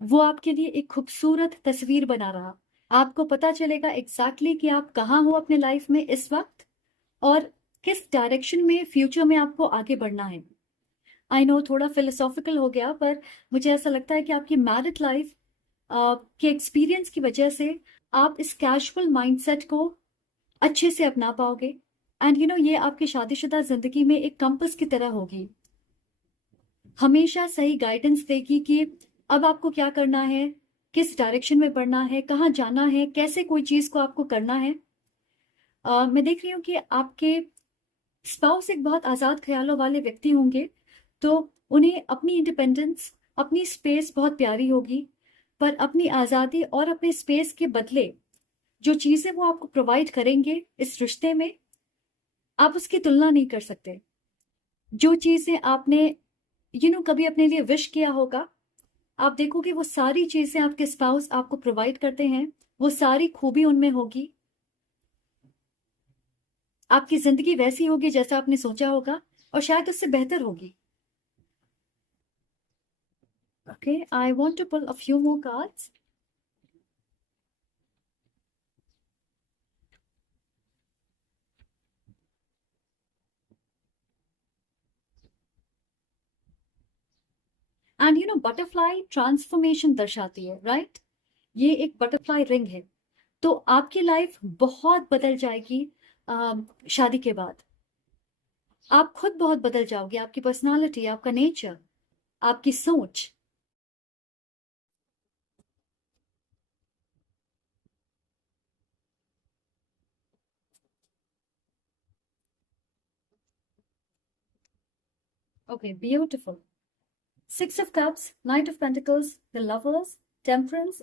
वो आपके लिए एक खूबसूरत तस्वीर बना रहा। आपको पता चलेगा एग्जैक्टली कि आप कहाँ हो अपने लाइफ में इस वक्त और किस डायरेक्शन में फ्यूचर में आपको आगे बढ़ना है। आई नो थोड़ा फिलोसॉफिकल हो गया, पर मुझे ऐसा लगता है कि आपकी मैरिड लाइफ के एक्सपीरियंस की वजह से आप इस कैजुअल माइंडसेट को अच्छे से अपना पाओगे। एंड ये आपकी शादीशुदा जिंदगी में एक कंपस की तरह होगी, हमेशा सही गाइडेंस देगी कि अब आपको क्या करना है, किस डायरेक्शन में बढ़ना है, कहाँ जाना है, कैसे कोई चीज को आपको करना है। मैं देख रही हूँ कि आपके स्पाउस एक बहुत आजाद ख्यालों वाले व्यक्ति होंगे, तो उन्हें अपनी इंडिपेंडेंस, अपनी स्पेस बहुत प्यारी होगी, पर अपनी आजादी और अपने स्पेस के बदले जो चीजें वो आपको प्रोवाइड करेंगे इस रिश्ते में, आप उसकी तुलना नहीं कर सकते। जो चीजें आपने कभी अपने लिए विश किया होगा, आप देखोगे वो सारी चीजें आपके स्पाउस आपको प्रोवाइड करते हैं, वो सारी खूबी उनमें होगी। आपकी जिंदगी वैसी होगी जैसा आपने सोचा होगा और शायद उससे बेहतर होगी। Okay, I want to pull a few more cards. And butterfly transformation दर्शाती है, राइट? ये एक बटरफ्लाई रिंग है। तो आपकी लाइफ बहुत बदल जाएगी शादी के बाद। आप खुद बहुत बदल जाओगे, आपकी पर्सनालिटी, आपका नेचर, आपकी सोच। Okay, beautiful. Six of Cups, Knight of Pentacles, the Lovers, Temperance,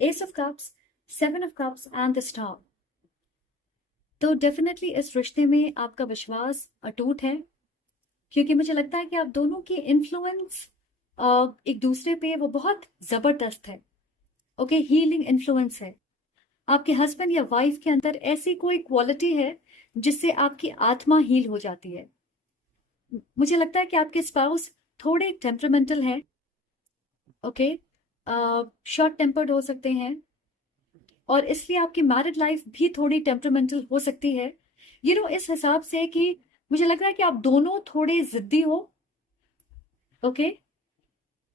Ace of Cups, Seven of Cups and the Star. तो डेफिनेटली इस रिश्ते में आपका विश्वास अटूट है, क्योंकि मुझे लगता है कि आप दोनों की इन्फ्लुएंस एक दूसरे पे वो बहुत जबरदस्त है। ओके, हीलिंग इन्फ्लुएंस है। आपके हस्बैंड या वाइफ के अंदर ऐसी कोई क्वालिटी है जिससे आपकी आत्मा हील हो जाती है। मुझे लगता है कि आपके स्पाउस थोड़े टेम्परामेंटल हैं, ओके, शॉर्ट टेम्पर्ड हो सकते हैं और इसलिए आपकी मैरिड लाइफ भी थोड़ी टेम्परामेंटल हो सकती है। इस हिसाब से कि मुझे लग रहा है कि आप दोनों थोड़े जिद्दी हो, ओके,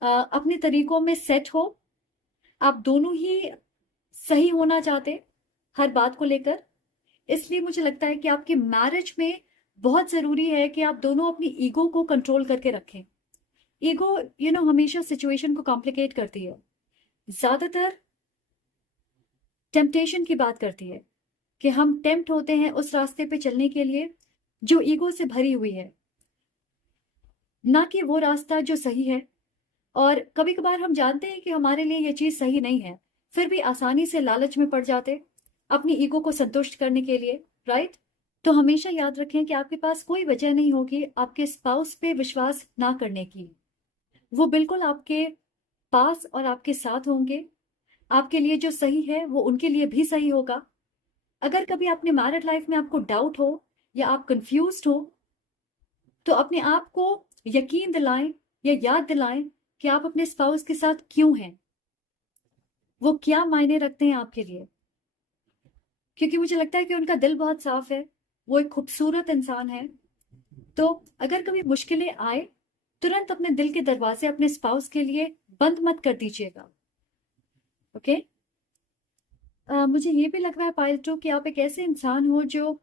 अपने तरीकों में सेट हो। आप दोनों ही सही होना चाहते हर बात को लेकर। इसलिए मुझे लगता है कि आपके मैरिज में बहुत जरूरी है कि आप दोनों अपनी ईगो को कंट्रोल करके रखें। ईगो हमेशा सिचुएशन को कॉम्प्लिकेट करती है, ज्यादातर टेम्पटेशन की बात करती है कि हम टेम्प्ट होते हैं उस रास्ते पे चलने के लिए जो ईगो से भरी हुई है, ना कि वो रास्ता जो सही है। और कभी कभार हम जानते हैं कि हमारे लिए ये चीज सही नहीं है, फिर भी आसानी से लालच में पड़ जाते अपनी ईगो को संतुष्ट करने के लिए, राइट? तो हमेशा याद रखें कि आपके पास कोई वजह नहीं होगी आपके स्पाउस पे विश्वास ना करने की। वो बिल्कुल आपके पास और आपके साथ होंगे। आपके लिए जो सही है वो उनके लिए भी सही होगा। अगर कभी अपने मैरिड लाइफ में आपको डाउट हो या आप कंफ्यूज्ड हो, तो अपने आप को यकीन दिलाएं या याद दिलाएं कि आप अपने स्पाउस के साथ क्यों हैं, वो क्या मायने रखते हैं आपके लिए। क्योंकि मुझे लगता है कि उनका दिल बहुत साफ है, वो एक खूबसूरत इंसान है। तो अगर कभी मुश्किलें आए, तुरंत अपने दिल के दरवाजे अपने स्पाउस के लिए बंद मत कर दीजिएगा, ओके? मुझे ये भी लग रहा है पायलटो कि आप एक ऐसे इंसान हो जो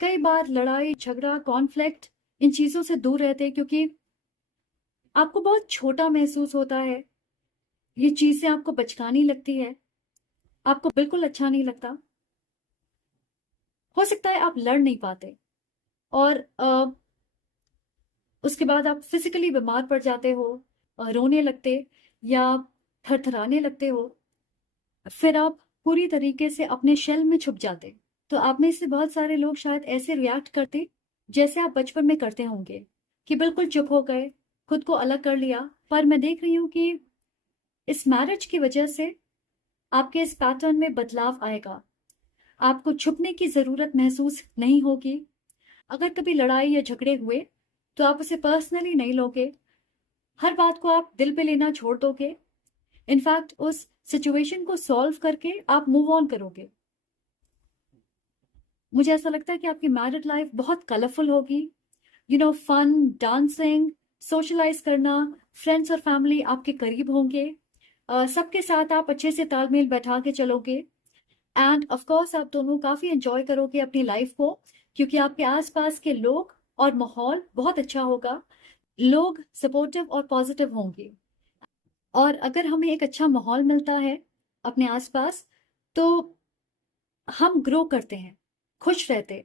कई बार लड़ाई झगड़ा कॉन्फ्लिक्ट इन चीजों से दूर रहते हैं, क्योंकि आपको बहुत छोटा महसूस होता है, ये चीजें आपको बचकानी लगती है, आपको बिल्कुल अच्छा नहीं लगता। हो सकता है आप लड़ नहीं पाते और उसके बाद आप फिजिकली बीमार पड़ जाते हो, रोने लगते या थरथराने लगते हो, फिर आप पूरी तरीके से अपने शेल में छुप जाते। तो आप में से बहुत सारे लोग शायद ऐसे रिएक्ट करते जैसे आप बचपन में करते होंगे, कि बिल्कुल चुप हो गए, खुद को अलग कर लिया। पर मैं देख रही हूँ कि इस मैरिज की वजह से आपके इस पैटर्न में बदलाव आएगा। आपको छुपने की जरूरत महसूस नहीं होगी। अगर कभी लड़ाई या झगड़े हुए तो आप उसे पर्सनली नहीं लोगे, हर बात को आप दिल पे लेना छोड़ दोगे। इनफैक्ट उस सिचुएशन को सॉल्व करके आप मूव ऑन करोगे। मुझे ऐसा लगता है कि आपकी मैरिड लाइफ बहुत कलरफुल होगी। फन, डांसिंग, सोशलाइज करना, फ्रेंड्स और फैमिली आपके करीब होंगे। सबके साथ आप अच्छे से तालमेल बैठा के चलोगे। एंड ऑफ कोर्स आप दोनों काफी एंजॉय करोगे अपनी लाइफ को, क्योंकि आपके आसपास के लोग और माहौल बहुत अच्छा होगा। लोग सपोर्टिव और पॉजिटिव होंगे। और अगर हमें एक अच्छा माहौल मिलता है अपने आसपास, तो हम ग्रो करते हैं, खुश रहते।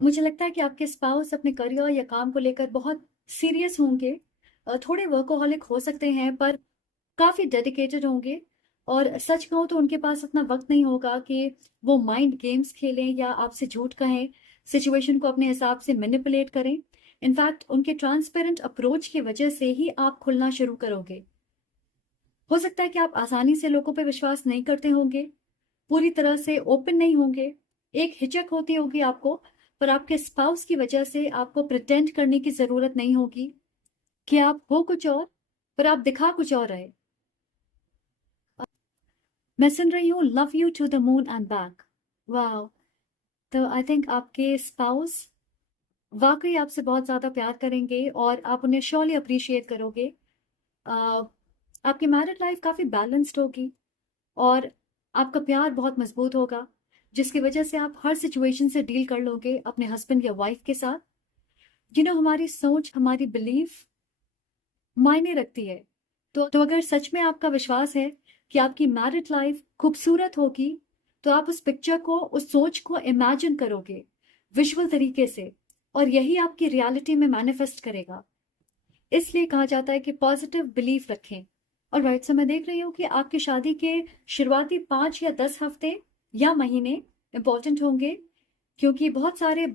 मुझे लगता है कि आपके स्पाउस अपने करियर या काम को लेकर बहुत सीरियस होंगे। थोड़े वर्कोहॉलिक हो सकते हैं, पर काफी डेडिकेटेड होंगे। और सच कहूं तो उनके पास इतना वक्त नहीं होगा कि वो माइंड गेम्स खेलें या आपसे झूठ कहें, सिचुएशन को अपने हिसाब से मैनिपुलेट करें। इनफैक्ट उनके ट्रांसपेरेंट अप्रोच की वजह से ही आप खुलना शुरू करोगे। हो सकता है कि आप आसानी से लोगों पे विश्वास नहीं करते होंगे, पूरी तरह से ओपन नहीं होंगे, एक हिचक होती होगी आपको। पर आपके स्पाउस की वजह से आपको प्रिटेंड करने की जरूरत नहीं होगी कि आप हो कुछ और, पर आप दिखा कुछ और रहे। मैं सुन रही हूँ love you to the moon and back. वाह! तो आई थिंक आपके स्पाउस वाकई आपसे बहुत ज्यादा प्यार करेंगे और आप उन्हें श्योरली अप्रिशिएट करोगे। अ, आपकी मैरिड लाइफ काफी बैलेंस्ड होगी और आपका प्यार बहुत मजबूत होगा, जिसकी वजह से आप हर सिचुएशन से डील कर लोगे अपने हस्बैंड या वाइफ के साथ। हमारी सोच, हमारी बिलीफ मायने रखती है। तो अगर सच में आपका विश्वास है कि आपकी मैरिड लाइफ खूबसूरत होगी, तो आप उस पिक्चर को, उस सोच को इमेजिन करोगे विजुअल तरीके से, और यही आपकी रियलिटी में मैनिफेस्ट करेगा। इसलिए कहा जाता है कि पॉजिटिव बिलीफ रखें। और राइट, से मैं देख रही हूँ कि आपकी शादी के शुरुआती 5 या 10 हफ्ते या महीने इंपॉर्टेंट होंगे, क्योंकि बहुत सारे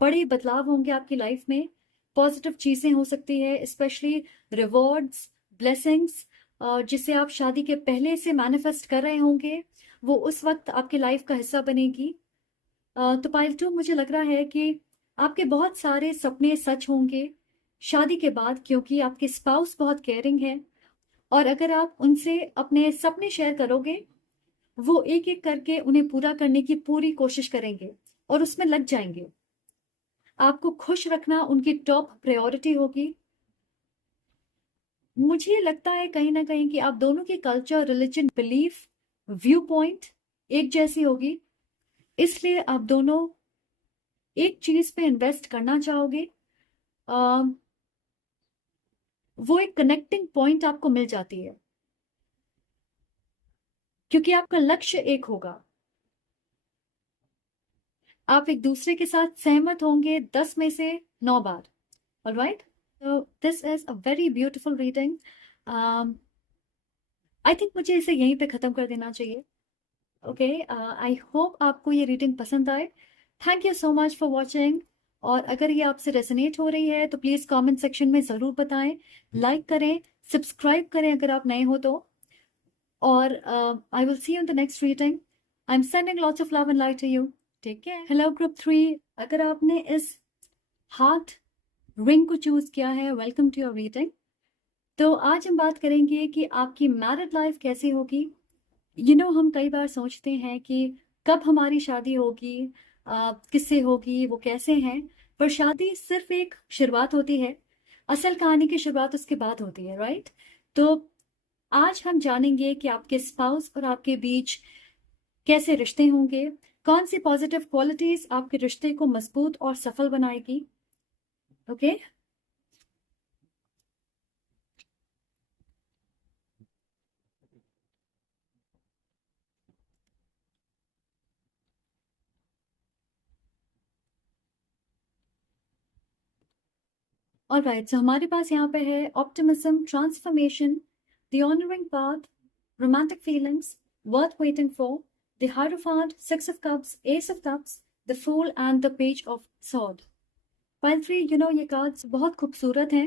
बड़े बदलाव होंगे आपकी लाइफ में। पॉजिटिव चीजें हो सकती है, स्पेशली रिवॉर्ड्स, ब्लेसिंग्स, जिसे आप शादी के पहले से मैनिफेस्ट कर रहे होंगे, वो उस वक्त आपकी लाइफ का हिस्सा बनेगी। तो पायल टू, मुझे लग रहा है कि आपके बहुत सारे सपने सच होंगे शादी के बाद, क्योंकि आपके स्पाउस बहुत केयरिंग है। और अगर आप उनसे अपने सपने शेयर करोगे, वो एक एक करके उन्हें पूरा करने की पूरी कोशिश करेंगे और उसमें लग जाएंगे। आपको खुश रखना उनकी टॉप प्रायोरिटी होगी। मुझे लगता है कहीं ना कहीं कि आप दोनों की culture, religion, belief, view point एक जैसी होगी, इसलिए आप दोनों एक चीज पे इन्वेस्ट करना चाहोगे। वो एक कनेक्टिंग पॉइंट आपको मिल जाती है, क्योंकि आपका लक्ष्य एक होगा। आप एक दूसरे के साथ सहमत होंगे 10 में से 9 बार। Alright, so this is a very beautiful reading. I think मुझे इसे यहीं पे ख़त्म कर देना चाहिए। ओके, आई होप आपको ये रीडिंग पसंद आए। Thank you so much for watching. और अगर ये आपसे रेजोनेट हो रही है तो प्लीज़ कमेंट सेक्शन में ज़रूर बताएं, लाइक करें, सब्सक्राइब करें अगर आप नए हो तो। और I will see you in the next reading. I am sending lots of love and light to you. Take care. Hello group 3, अगर आपने इस हार्ट रिंग को चूज किया है, वेलकम टू योर रीडिंग। तो आज हम बात करेंगे कि आपकी मैरिड लाइफ कैसी होगी। हम कई बार सोचते हैं कि कब हमारी शादी होगी, किससे होगी, वो कैसे हैं। पर शादी सिर्फ एक शुरुआत होती है, असल कहानी की शुरुआत उसके बाद होती है, राइट। तो आज हम जानेंगे कि आपके स्पाउस और आपके बीच कैसे रिश्ते होंगे, कौन सी पॉजिटिव क्वालिटीज आपके रिश्ते को मजबूत और सफल बनाएगी। Okay, alright. सो हमारे पास यहाँ पे है optimism, transformation, the honouring path, romantic feelings, worth waiting for, the Hierophant, Six of Cups, Ace of Cups, the Fool and the Page of Sword. Pile 3, ये कार्ड्स बहुत खूबसूरत हैं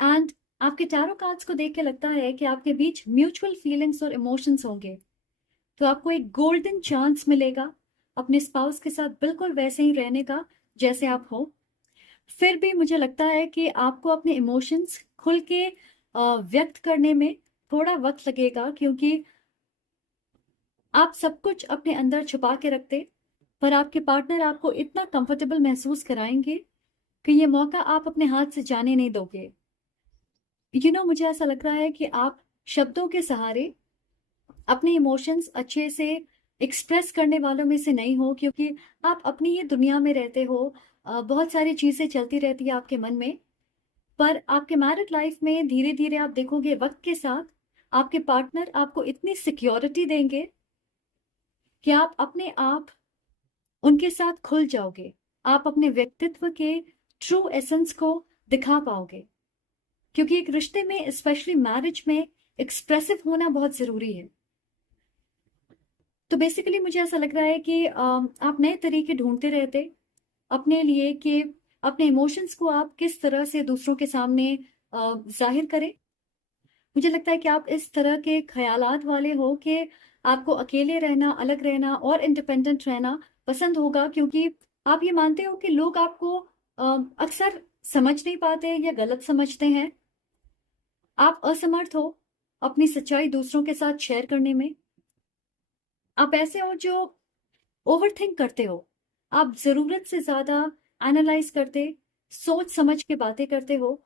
एंड आपके टैरो कार्ड्स को देख के लगता है कि आपके बीच म्यूचुअल फीलिंग्स और इमोशंस होंगे। तो आपको एक गोल्डन चांस मिलेगा अपने स्पाउस के साथ बिल्कुल वैसे ही रहने का जैसे आप हो। फिर भी मुझे लगता है कि आपको अपने इमोशंस खुल के व्यक्त करने में थोड़ा वक्त लगेगा, क्योंकि आप सब कुछ अपने अंदर छुपा के रखते, पर आपके पार्टनर आपको इतना कंफर्टेबल महसूस कराएंगे कि ये मौका आप अपने हाथ से जाने नहीं दोगे। मुझे ऐसा लग रहा है कि आप शब्दों के सहारे अपने इमोशंस अच्छे से एक्सप्रेस करने वालों में से नहीं हो, क्योंकि आप अपनी ही दुनिया में रहते हो। बहुत सारी चीज़ें चलती रहती है आपके मन में। पर आपके मैरिड लाइफ में धीरे धीरे आप देखोगे वक्त के साथ आपके पार्टनर आपको इतनी सिक्योरिटी देंगे कि आप अपने आप उनके साथ खुल जाओगे, आप अपने व्यक्तित्व के ट्रू एसेंस को दिखा पाओगे। क्योंकि एक रिश्ते में, स्पेशली मैरिज में, एक्सप्रेसिव होना बहुत जरूरी है। तो बेसिकली मुझे ऐसा लग रहा है कि आप नए तरीके ढूंढते रहते अपने लिए कि अपने इमोशंस को आप किस तरह से दूसरों के सामने जाहिर करें। मुझे लगता है कि आप इस तरह के ख्यालात वाले हो कि आपको अकेले रहना, अलग रहना और इंडिपेंडेंट रहना पसंद होगा, क्योंकि आप ये मानते हो कि लोग आपको अक्सर समझ नहीं पाते या गलत समझते हैं। आप असमर्थ हो अपनी सच्चाई दूसरों के साथ शेयर करने में। आप ऐसे हो जो ओवरथिंक करते हो, आप जरूरत से ज्यादा एनालाइज करते, सोच समझ के बातें करते हो।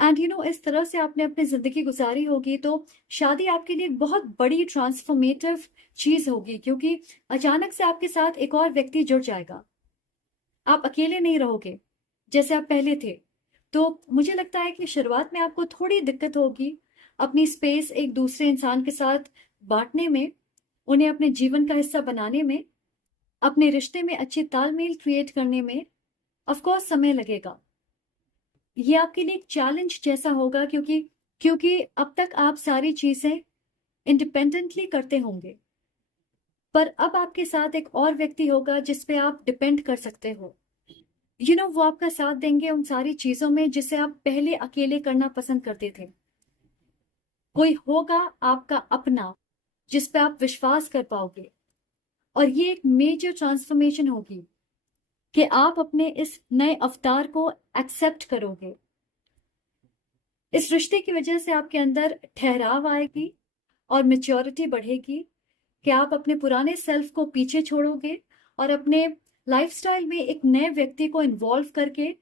एंड इस तरह से आपने अपनी जिंदगी गुजारी होगी, तो शादी आपके लिए एक बहुत बड़ी ट्रांसफॉर्मेटिव चीज होगी, क्योंकि अचानक से आपके साथ एक और व्यक्ति जुड़ जाएगा। आप अकेले नहीं रहोगे जैसे आप पहले थे। तो मुझे लगता है कि शुरुआत में आपको थोड़ी दिक्कत होगी अपनी स्पेस एक दूसरे इंसान के साथ बांटने में, उन्हें अपने जीवन का हिस्सा बनाने में, अपने रिश्ते में अच्छी तालमेल क्रिएट करने में ऑफ कोर्स समय लगेगा। ये आपके लिए एक चैलेंज जैसा होगा, क्योंकि अब तक आप सारी चीजें इंडिपेंडेंटली करते होंगे, पर अब आपके साथ एक और व्यक्ति होगा जिस पे आप डिपेंड कर सकते हो। वो आपका साथ देंगे उन सारी चीजों में जिसे आप पहले अकेले करना पसंद करते थे। कोई होगा आपका अपना जिस पे आप विश्वास कर पाओगे, और ये एक मेजर ट्रांसफॉर्मेशन होगी कि आप अपने इस नए अवतार को एक्सेप्ट करोगे। इस रिश्ते की वजह से आपके अंदर ठहराव आएगी और मेच्योरिटी बढ़ेगी कि आप अपने पुराने सेल्फ को पीछे छोड़ोगे और अपने लाइफस्टाइल में एक नए व्यक्ति को इन्वॉल्व करके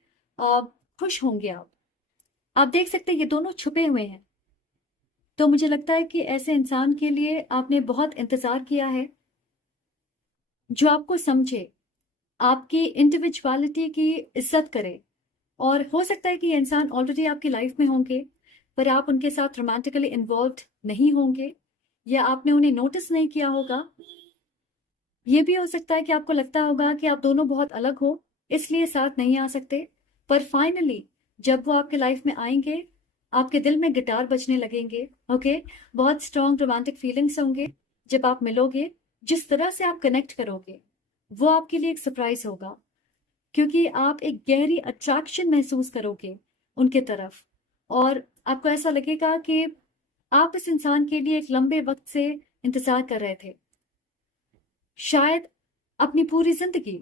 खुश होंगे। आप देख सकते हैं ये दोनों छुपे हुए हैं। तो मुझे लगता है कि ऐसे इंसान के लिए आपने बहुत इंतजार किया है, जो आपको समझे, आपकी इंडिविजुअलिटी की इज्जत करे और हो सकता है कि ये इंसान ऑलरेडी आपकी लाइफ में होंगे, पर आप उनके साथ रोमांटिकली इन्वॉल्व नहीं होंगे, या आपने उन्हें नोटिस नहीं किया होगा। ये भी हो सकता है कि आपको लगता होगा कि आप दोनों बहुत अलग हो, इसलिए साथ नहीं आ सकते। पर फाइनली जब वो आपके लाइफ में आएंगे, आपके दिल में गिटार बजने लगेंगे। ओके, बहुत स्ट्रॉन्ग रोमांटिक फीलिंग्स होंगे जब आप मिलोगे। जिस तरह से आप कनेक्ट करोगे वो आपके लिए एक सरप्राइज होगा, क्योंकि आप एक गहरी अट्रैक्शन महसूस करोगे उनके तरफ, और आपको ऐसा लगेगा कि आप इस इंसान के लिए एक लंबे वक्त से इंतजार कर रहे थे, शायद अपनी पूरी जिंदगी।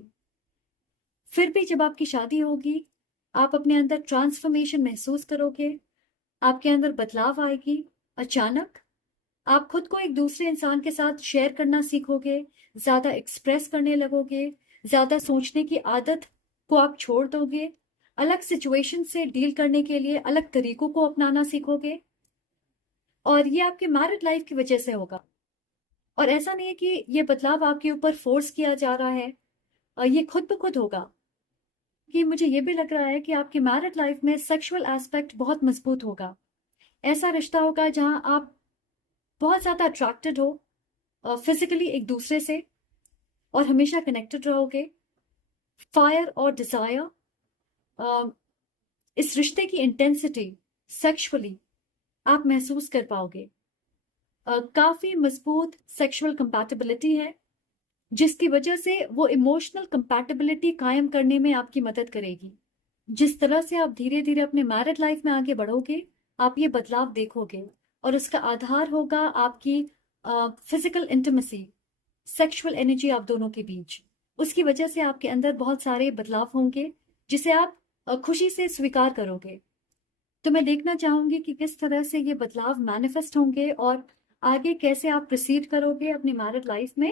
फिर भी जब आपकी शादी होगी, आप अपने अंदर ट्रांसफॉर्मेशन महसूस करोगे, आपके अंदर बदलाव आएगी। अचानक आप खुद को एक दूसरे इंसान के साथ शेयर करना सीखोगे, ज्यादा एक्सप्रेस करने लगोगे, ज्यादा सोचने की आदत को आप छोड़ दोगे, अलग सिचुएशन से डील करने के लिए अलग तरीकों को अपनाना सीखोगे। और ये आपके मैरिड लाइफ की वजह से होगा। और ऐसा नहीं है कि ये बदलाव आपके ऊपर फोर्स किया जा रहा है, और ये खुद ब खुद होगा। कि मुझे ये भी लग रहा है कि आपकी मैरिड लाइफ में सेक्सुअल एस्पेक्ट बहुत मजबूत होगा। ऐसा रिश्ता होगा जहां आप बहुत ज्यादा अट्रैक्टेड हो फिजिकली एक दूसरे से, और हमेशा कनेक्टेड रहोगे। फायर और डिजायर, इस रिश्ते की इंटेंसिटी सेक्सुअली आप महसूस कर पाओगे। काफी मजबूत सेक्सुअल कंपैटिबिलिटी है, जिसकी वजह से वो इमोशनल कंपैटिबिलिटी कायम करने में आपकी मदद करेगी। जिस तरह से आप धीरे धीरे अपने मैरिड लाइफ में आगे बढ़ोगे, आप ये बदलाव देखोगे, और उसका आधार होगा आपकी फिजिकल इंटीमेसी, सेक्सुअल एनर्जी आप दोनों के बीच। उसकी वजह से आपके अंदर बहुत सारे बदलाव होंगे, जिसे आप खुशी से स्वीकार करोगे। तो मैं देखना चाहूंगी कि किस तरह से ये बदलाव मैनिफेस्ट होंगे, और आगे कैसे आप प्रोसीड करोगे अपनी मैरिड लाइफ में।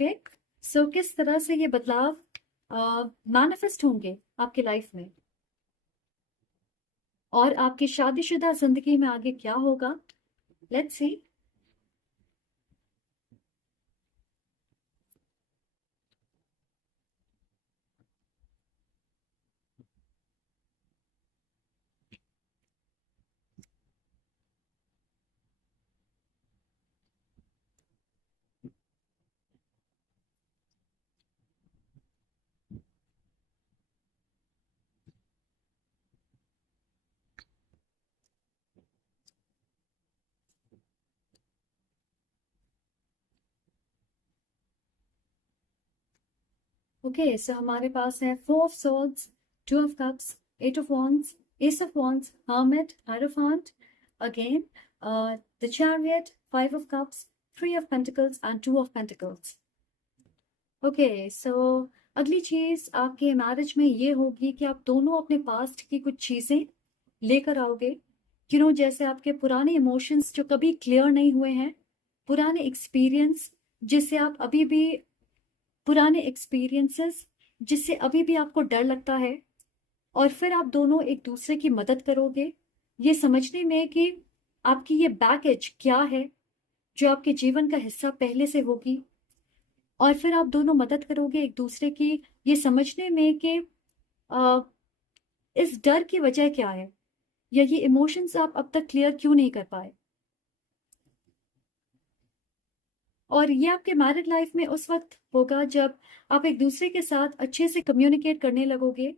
ठीक, सो किस तरह से ये बदलाव मैनिफेस्ट होंगे आपकी लाइफ में, और आपकी शादीशुदा जिंदगी में आगे क्या होगा। Let's see. ओके, सो हमारे पास है 4 of Swords, 2 of Cups, 8 of Wands, Ace of Wands, Hermit, Hierophant, again the Chariot, 5 of Cups, 3 of Pentacles and 2 of Pentacles. Okay, सो अगली चीज आपके मैरिज में ये होगी कि आप दोनों अपने पास्ट की कुछ चीजें लेकर आओगे। जैसे आपके पुराने इमोशंस जो कभी क्लियर नहीं हुए हैं, पुराने एक्सपीरियंस जिससे आप अभी भी पुराने एक्सपीरियंसेस जिससे अभी भी आपको डर लगता है, और फिर आप दोनों एक दूसरे की मदद करोगे ये समझने में कि आपकी ये बैगेज क्या है जो आपके जीवन का हिस्सा पहले से होगी, और फिर आप दोनों मदद करोगे एक दूसरे की ये समझने में कि आ, इस डर की वजह क्या है, या ये इमोशंस आप अब तक क्लियर क्यों नहीं कर पाए। और ये आपके मैरिड लाइफ में उस वक्त होगा जब आप एक दूसरे के साथ अच्छे से कम्युनिकेट करने लगोगे।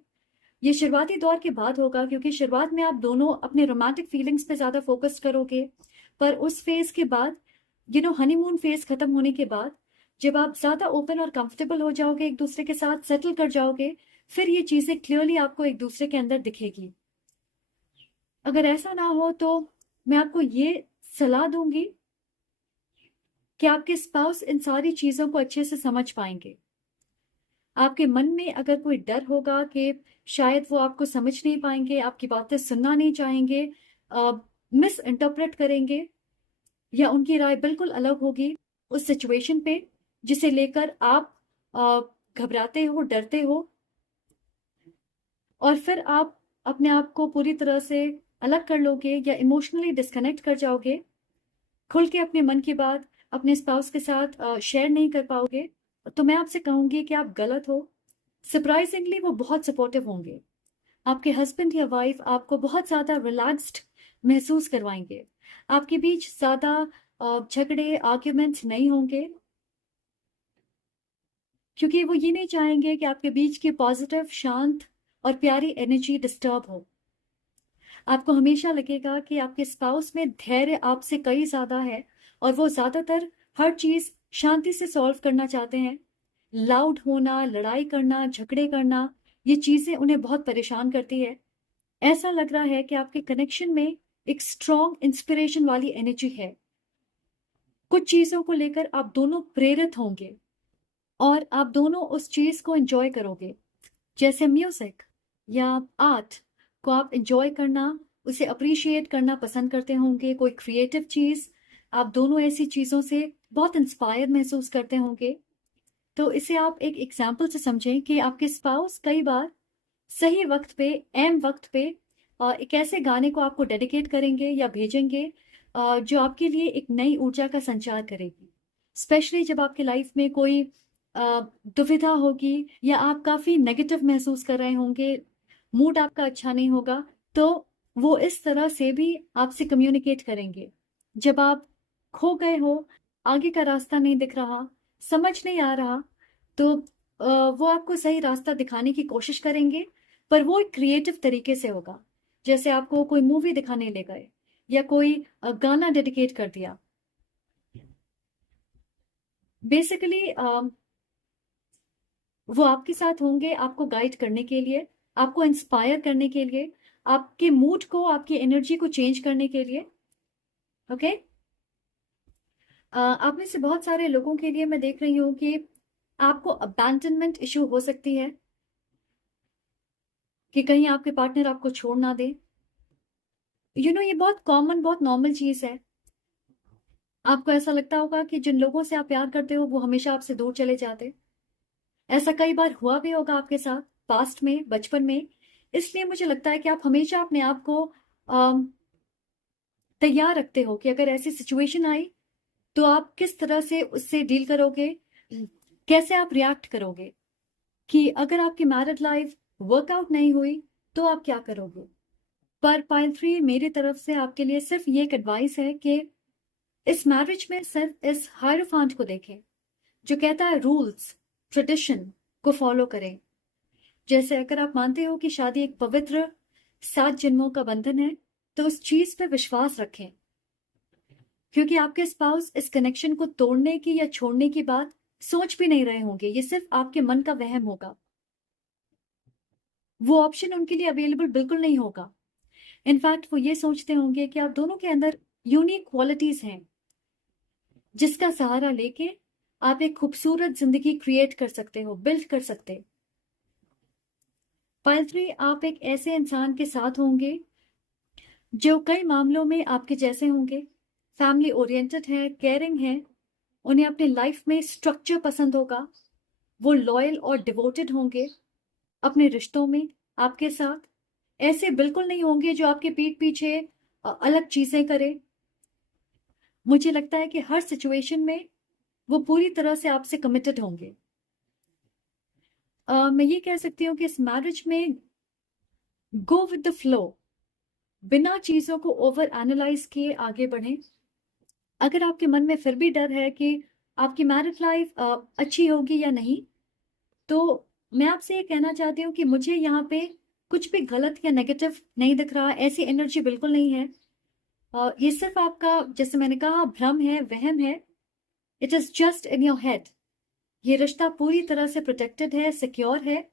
ये शुरुआती दौर के बाद होगा, क्योंकि शुरुआत में आप दोनों अपने रोमांटिक फीलिंग्स पे ज्यादा फोकस करोगे, पर उस फेज के बाद, हनीमून फेज खत्म होने के बाद, जब आप ज्यादा ओपन और कंफर्टेबल हो जाओगे, एक दूसरे के साथ सेटल कर जाओगे, फिर ये चीजें क्लियरली आपको एक दूसरे के अंदर दिखेगी। अगर ऐसा ना हो तो मैं आपको ये सलाह दूंगी कि आपके स्पाउस इन सारी चीजों को अच्छे से समझ पाएंगे। आपके मन में अगर कोई डर होगा कि शायद वो आपको समझ नहीं पाएंगे, आपकी बातें सुनना नहीं चाहेंगे, मिस इंटरप्रेट करेंगे, या उनकी राय बिल्कुल अलग होगी उस सिचुएशन पे जिसे लेकर आप घबराते हो, डरते हो, और फिर आप अपने आप को पूरी तरह से अलग कर लोगे या इमोशनली डिस्कनेक्ट कर जाओगे, खुल के अपने मन की बात अपने स्पाउस के साथ शेयर नहीं कर पाओगे, तो मैं आपसे कहूंगी कि आप गलत हो। सरप्राइजिंगली वो बहुत सपोर्टिव होंगे, आपके हस्बैंड या वाइफ आपको बहुत ज़्यादा रिलैक्स्ड महसूस करवाएंगे। आपके बीच ज़्यादा झगड़े, आर्ग्यूमेंट्स नहीं होंगे, क्योंकि वो ये नहीं चाहेंगे कि आपके बीच की पॉजिटिव, शांत और प्यारी एनर्जी डिस्टर्ब हो। आपको हमेशा लगेगा कि आपके स्पाउस में धैर्य आपसे कई ज़्यादा है और वो ज़्यादातर हर चीज़ शांति से सॉल्व करना चाहते हैं। लाउड होना, लड़ाई करना, झगड़े करना, ये चीज़ें उन्हें बहुत परेशान करती है। ऐसा लग रहा है कि आपके कनेक्शन में एक स्ट्रॉन्ग इंस्पिरेशन वाली एनर्जी है। कुछ चीज़ों को लेकर आप दोनों प्रेरित होंगे और आप दोनों उस चीज़ को एंजॉय करोगे। जैसे म्यूजिक या आर्ट को आप एंजॉय करना, उसे अप्रिशिएट करना पसंद करते होंगे। कोई क्रिएटिव चीज़, आप दोनों ऐसी चीज़ों से बहुत इंस्पायर महसूस करते होंगे। तो इसे आप एक एग्जाम्पल से समझें कि आपके स्पाउस कई बार सही वक्त पे, एम वक्त पे एक ऐसे गाने को आपको डेडिकेट करेंगे या भेजेंगे जो आपके लिए एक नई ऊर्जा का संचार करेगी। स्पेशली जब आपके लाइफ में कोई दुविधा होगी या आप काफ़ी नेगेटिव महसूस कर रहे होंगे, मूड आपका अच्छा नहीं होगा, तो वो इस तरह से भी आपसे कम्युनिकेट करेंगे। जब आप खो गए हो, आगे का रास्ता नहीं दिख रहा, समझ नहीं आ रहा, तो वो आपको सही रास्ता दिखाने की कोशिश करेंगे, पर वो एक क्रिएटिव तरीके से होगा। जैसे आपको कोई मूवी दिखाने ले गए या कोई गाना डेडिकेट कर दिया। बेसिकली वो आपके साथ होंगे आपको गाइड करने के लिए, आपको इंस्पायर करने के लिए, आपके मूड को, आपकी एनर्जी को चेंज करने के लिए। ओके? आप में से बहुत सारे लोगों के लिए मैं देख रही हूँ कि आपको अबैंडनमेंट इशू हो सकती है कि कहीं आपके पार्टनर आपको छोड़ ना दे। ये बहुत कॉमन, बहुत नॉर्मल चीज़ है। आपको ऐसा लगता होगा कि जिन लोगों से आप प्यार करते हो वो हमेशा आपसे दूर चले जाते। ऐसा कई बार हुआ भी होगा आपके साथ पास्ट में, बचपन में। इसलिए मुझे लगता है कि आप हमेशा अपने आप को तैयार रखते हो कि अगर ऐसी सिचुएशन आई तो आप किस तरह से उससे डील करोगे, कैसे आप रिएक्ट करोगे, कि अगर आपकी मैरिड लाइफ वर्कआउट नहीं हुई तो आप क्या करोगे। पर पाइल 3 मेरी तरफ से आपके लिए सिर्फ ये एक एडवाइस है कि इस मैरिज में सिर्फ इस हायरोफांट को देखें जो कहता है रूल्स, ट्रेडिशन को फॉलो करें। जैसे अगर आप मानते हो कि शादी एक पवित्र 7 जन्मों का बंधन है, तो उस चीज पे विश्वास रखें, क्योंकि आपके स्पाउस इस कनेक्शन को तोड़ने की या छोड़ने की बात सोच भी नहीं रहे होंगे। ये सिर्फ आपके मन का वहम होगा। वो ऑप्शन उनके लिए अवेलेबल बिल्कुल नहीं होगा। इनफैक्ट वो ये सोचते होंगे कि आप दोनों के अंदर यूनिक क्वालिटीज हैं जिसका सहारा लेके आप एक खूबसूरत जिंदगी क्रिएट कर सकते हो, बिल्ड कर सकते। पाइल 3, आप एक ऐसे इंसान के साथ होंगे जो कई मामलों में आपके जैसे होंगे, फैमिली ओरिएंटेड है, केयरिंग है, उन्हें अपनी लाइफ में स्ट्रक्चर पसंद होगा, वो लॉयल और डिवोटेड होंगे अपने रिश्तों में आपके साथ। ऐसे बिल्कुल नहीं होंगे जो आपके पीठ पीछे अलग चीजें करे। मुझे लगता है कि हर सिचुएशन में वो पूरी तरह से आपसे कमिटेड होंगे। मैं ये कह सकती हूँ कि इस मैरिज में गो विद द फ्लो, बिना चीजों को ओवर एनालाइज किए आगे बढ़ें। अगर आपके मन में फिर भी डर है कि आपकी मैरिड लाइफ अच्छी होगी या नहीं, तो मैं आपसे ये कहना चाहती हूँ कि मुझे यहाँ पे कुछ भी गलत या नेगेटिव नहीं दिख रहा। ऐसी एनर्जी बिल्कुल नहीं है। ये सिर्फ आपका, जैसे मैंने कहा, भ्रम है, वहम है। It is just in your head. ये रिश्ता पूरी तरह से प्रोटेक्टेड है, सिक्योर है,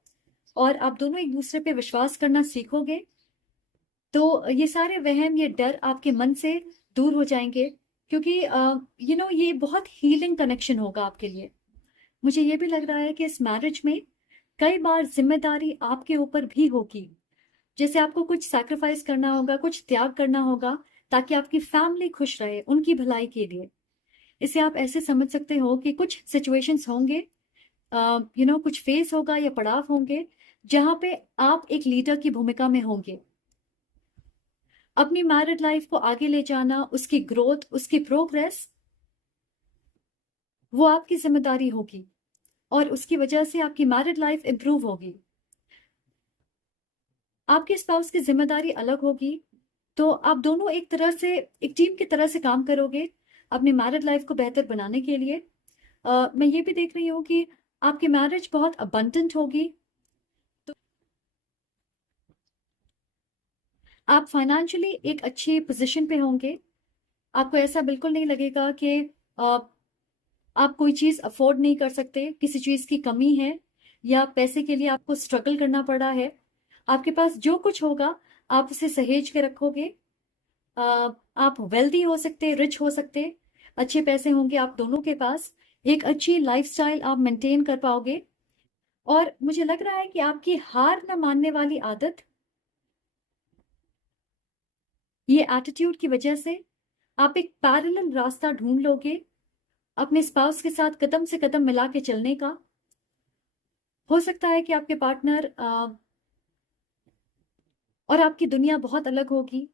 और आप दोनों एक दूसरे पे विश्वास करना सीखोगे तो ये सारे वहम, ये डर आपके मन से दूर हो जाएंगे, क्योंकि ये बहुत हीलिंग कनेक्शन होगा आपके लिए। मुझे ये भी लग रहा है कि इस मैरिज में कई बार जिम्मेदारी आपके ऊपर भी होगी। जैसे आपको कुछ सैक्रिफाइस करना होगा, कुछ त्याग करना होगा, ताकि आपकी फैमिली खुश रहे, उनकी भलाई के लिए। इसे आप ऐसे समझ सकते हो कि कुछ सिचुएशंस होंगे, कुछ फेस होगा या पड़ाव होंगे जहां पे आप एक लीडर की भूमिका में होंगे। अपनी मैरिड लाइफ को आगे ले जाना, उसकी ग्रोथ, उसकी प्रोग्रेस, वो आपकी जिम्मेदारी होगी और उसकी वजह से आपकी मैरिड लाइफ इंप्रूव होगी। आपके स्पाउस की जिम्मेदारी अलग होगी, तो आप दोनों एक तरह से एक टीम की तरह से काम करोगे अपनी मैरिड लाइफ को बेहतर बनाने के लिए। मैं ये भी देख रही हूँ कि आपकी मैरिज बहुत अबंडेंट होगी। तो आप फाइनेंशियली एक अच्छी पोजीशन पे होंगे। आपको ऐसा बिल्कुल नहीं लगेगा कि अ, आप कोई चीज़ अफोर्ड नहीं कर सकते, किसी चीज़ की कमी है या पैसे के लिए आपको स्ट्रगल करना पड़ा है। आपके पास जो कुछ होगा आप उसे सहेज के रखोगे। अ, आप वेल्दी हो सकते, रिच हो सकते, अच्छे पैसे होंगे आप दोनों के पास, एक अच्छी लाइफस्टाइल आप मेंटेन कर पाओगे। और मुझे लग रहा है कि आपकी हार न मानने वाली आदत, ये एटीट्यूड की वजह से आप एक पैरेलल रास्ता ढूंढ लोगे अपने स्पाउस के साथ कदम से कदम मिला के चलने का। हो सकता है कि आपके पार्टनर और आपकी दुनिया बहुत अलग होगी,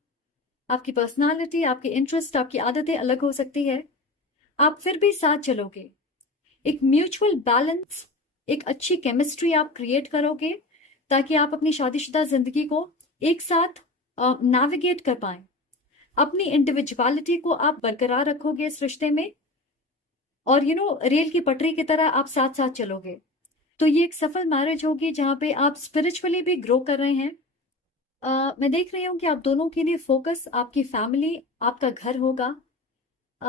आपकी पर्सनालिटी, आपके इंटरेस्ट, आपकी आदतें अलग हो सकती है। आप फिर भी साथ चलोगे, एक म्यूचुअल बैलेंस, एक अच्छी केमिस्ट्री आप क्रिएट करोगे ताकि आप अपनी शादीशुदा जिंदगी को एक साथ नेविगेट कर पाए। अपनी इंडिविजुअलिटी को आप बरकरार रखोगे इस रिश्ते में, और रेल की पटरी की तरह आप साथ साथ चलोगे। तो ये एक सफल मैरिज होगी जहां पे आप स्पिरिचुअली भी ग्रो कर रहे हैं। मैं देख रही हूँ कि आप दोनों के लिए फोकस आपकी फैमिली, आपका घर होगा। अ,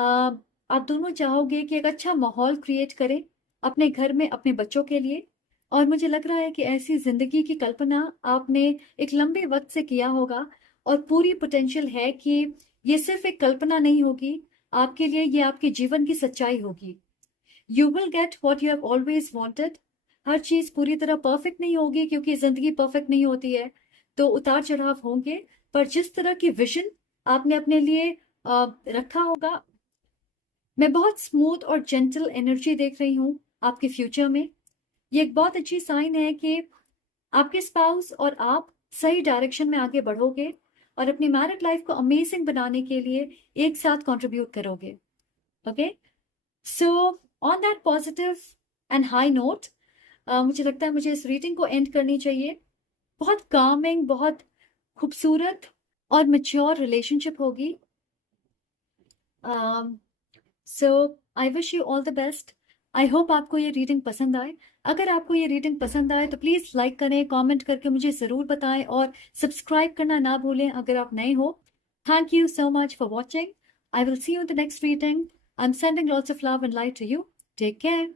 आप दोनों चाहोगे कि एक अच्छा माहौल क्रिएट करें अपने घर में अपने बच्चों के लिए। और मुझे लग रहा है कि ऐसी जिंदगी की कल्पना आपने एक लंबे वक्त से किया होगा, और पूरी पोटेंशियल है कि ये सिर्फ एक कल्पना नहीं होगी, आपके लिए ये आपके जीवन की सच्चाई होगी। You will get what you have always wanted. हर चीज पूरी तरह परफेक्ट नहीं होगी क्योंकि जिंदगी परफेक्ट नहीं होती है, तो उतार चढ़ाव होंगे। पर जिस तरह की विजन आपने अपने लिए रखा होगा, मैं बहुत स्मूथ और जेंटल एनर्जी देख रही हूँ आपके फ्यूचर में। ये एक बहुत अच्छी साइन है कि आपके स्पाउस और आप सही डायरेक्शन में आगे बढ़ोगे और अपनी मैरिड लाइफ को अमेजिंग बनाने के लिए एक साथ कंट्रीब्यूट करोगे। Okay, so on that positive and high note, मुझे लगता है मुझे इस रीडिंग को एंड करनी चाहिए। बहुत कामिंग, बहुत खूबसूरत और मैच्योर रिलेशनशिप होगी। So I wish you all the best. I hope आपको ये रीडिंग पसंद आए। अगर आपको ये रीडिंग पसंद आए तो प्लीज़ लाइक करें, कमेंट करके मुझे ज़रूर बताएं, और सब्सक्राइब करना ना भूलें अगर आप नए हो। Thank you so much for watching. I will see you in the next reading. I'm sending lots of love and light to you. Take care.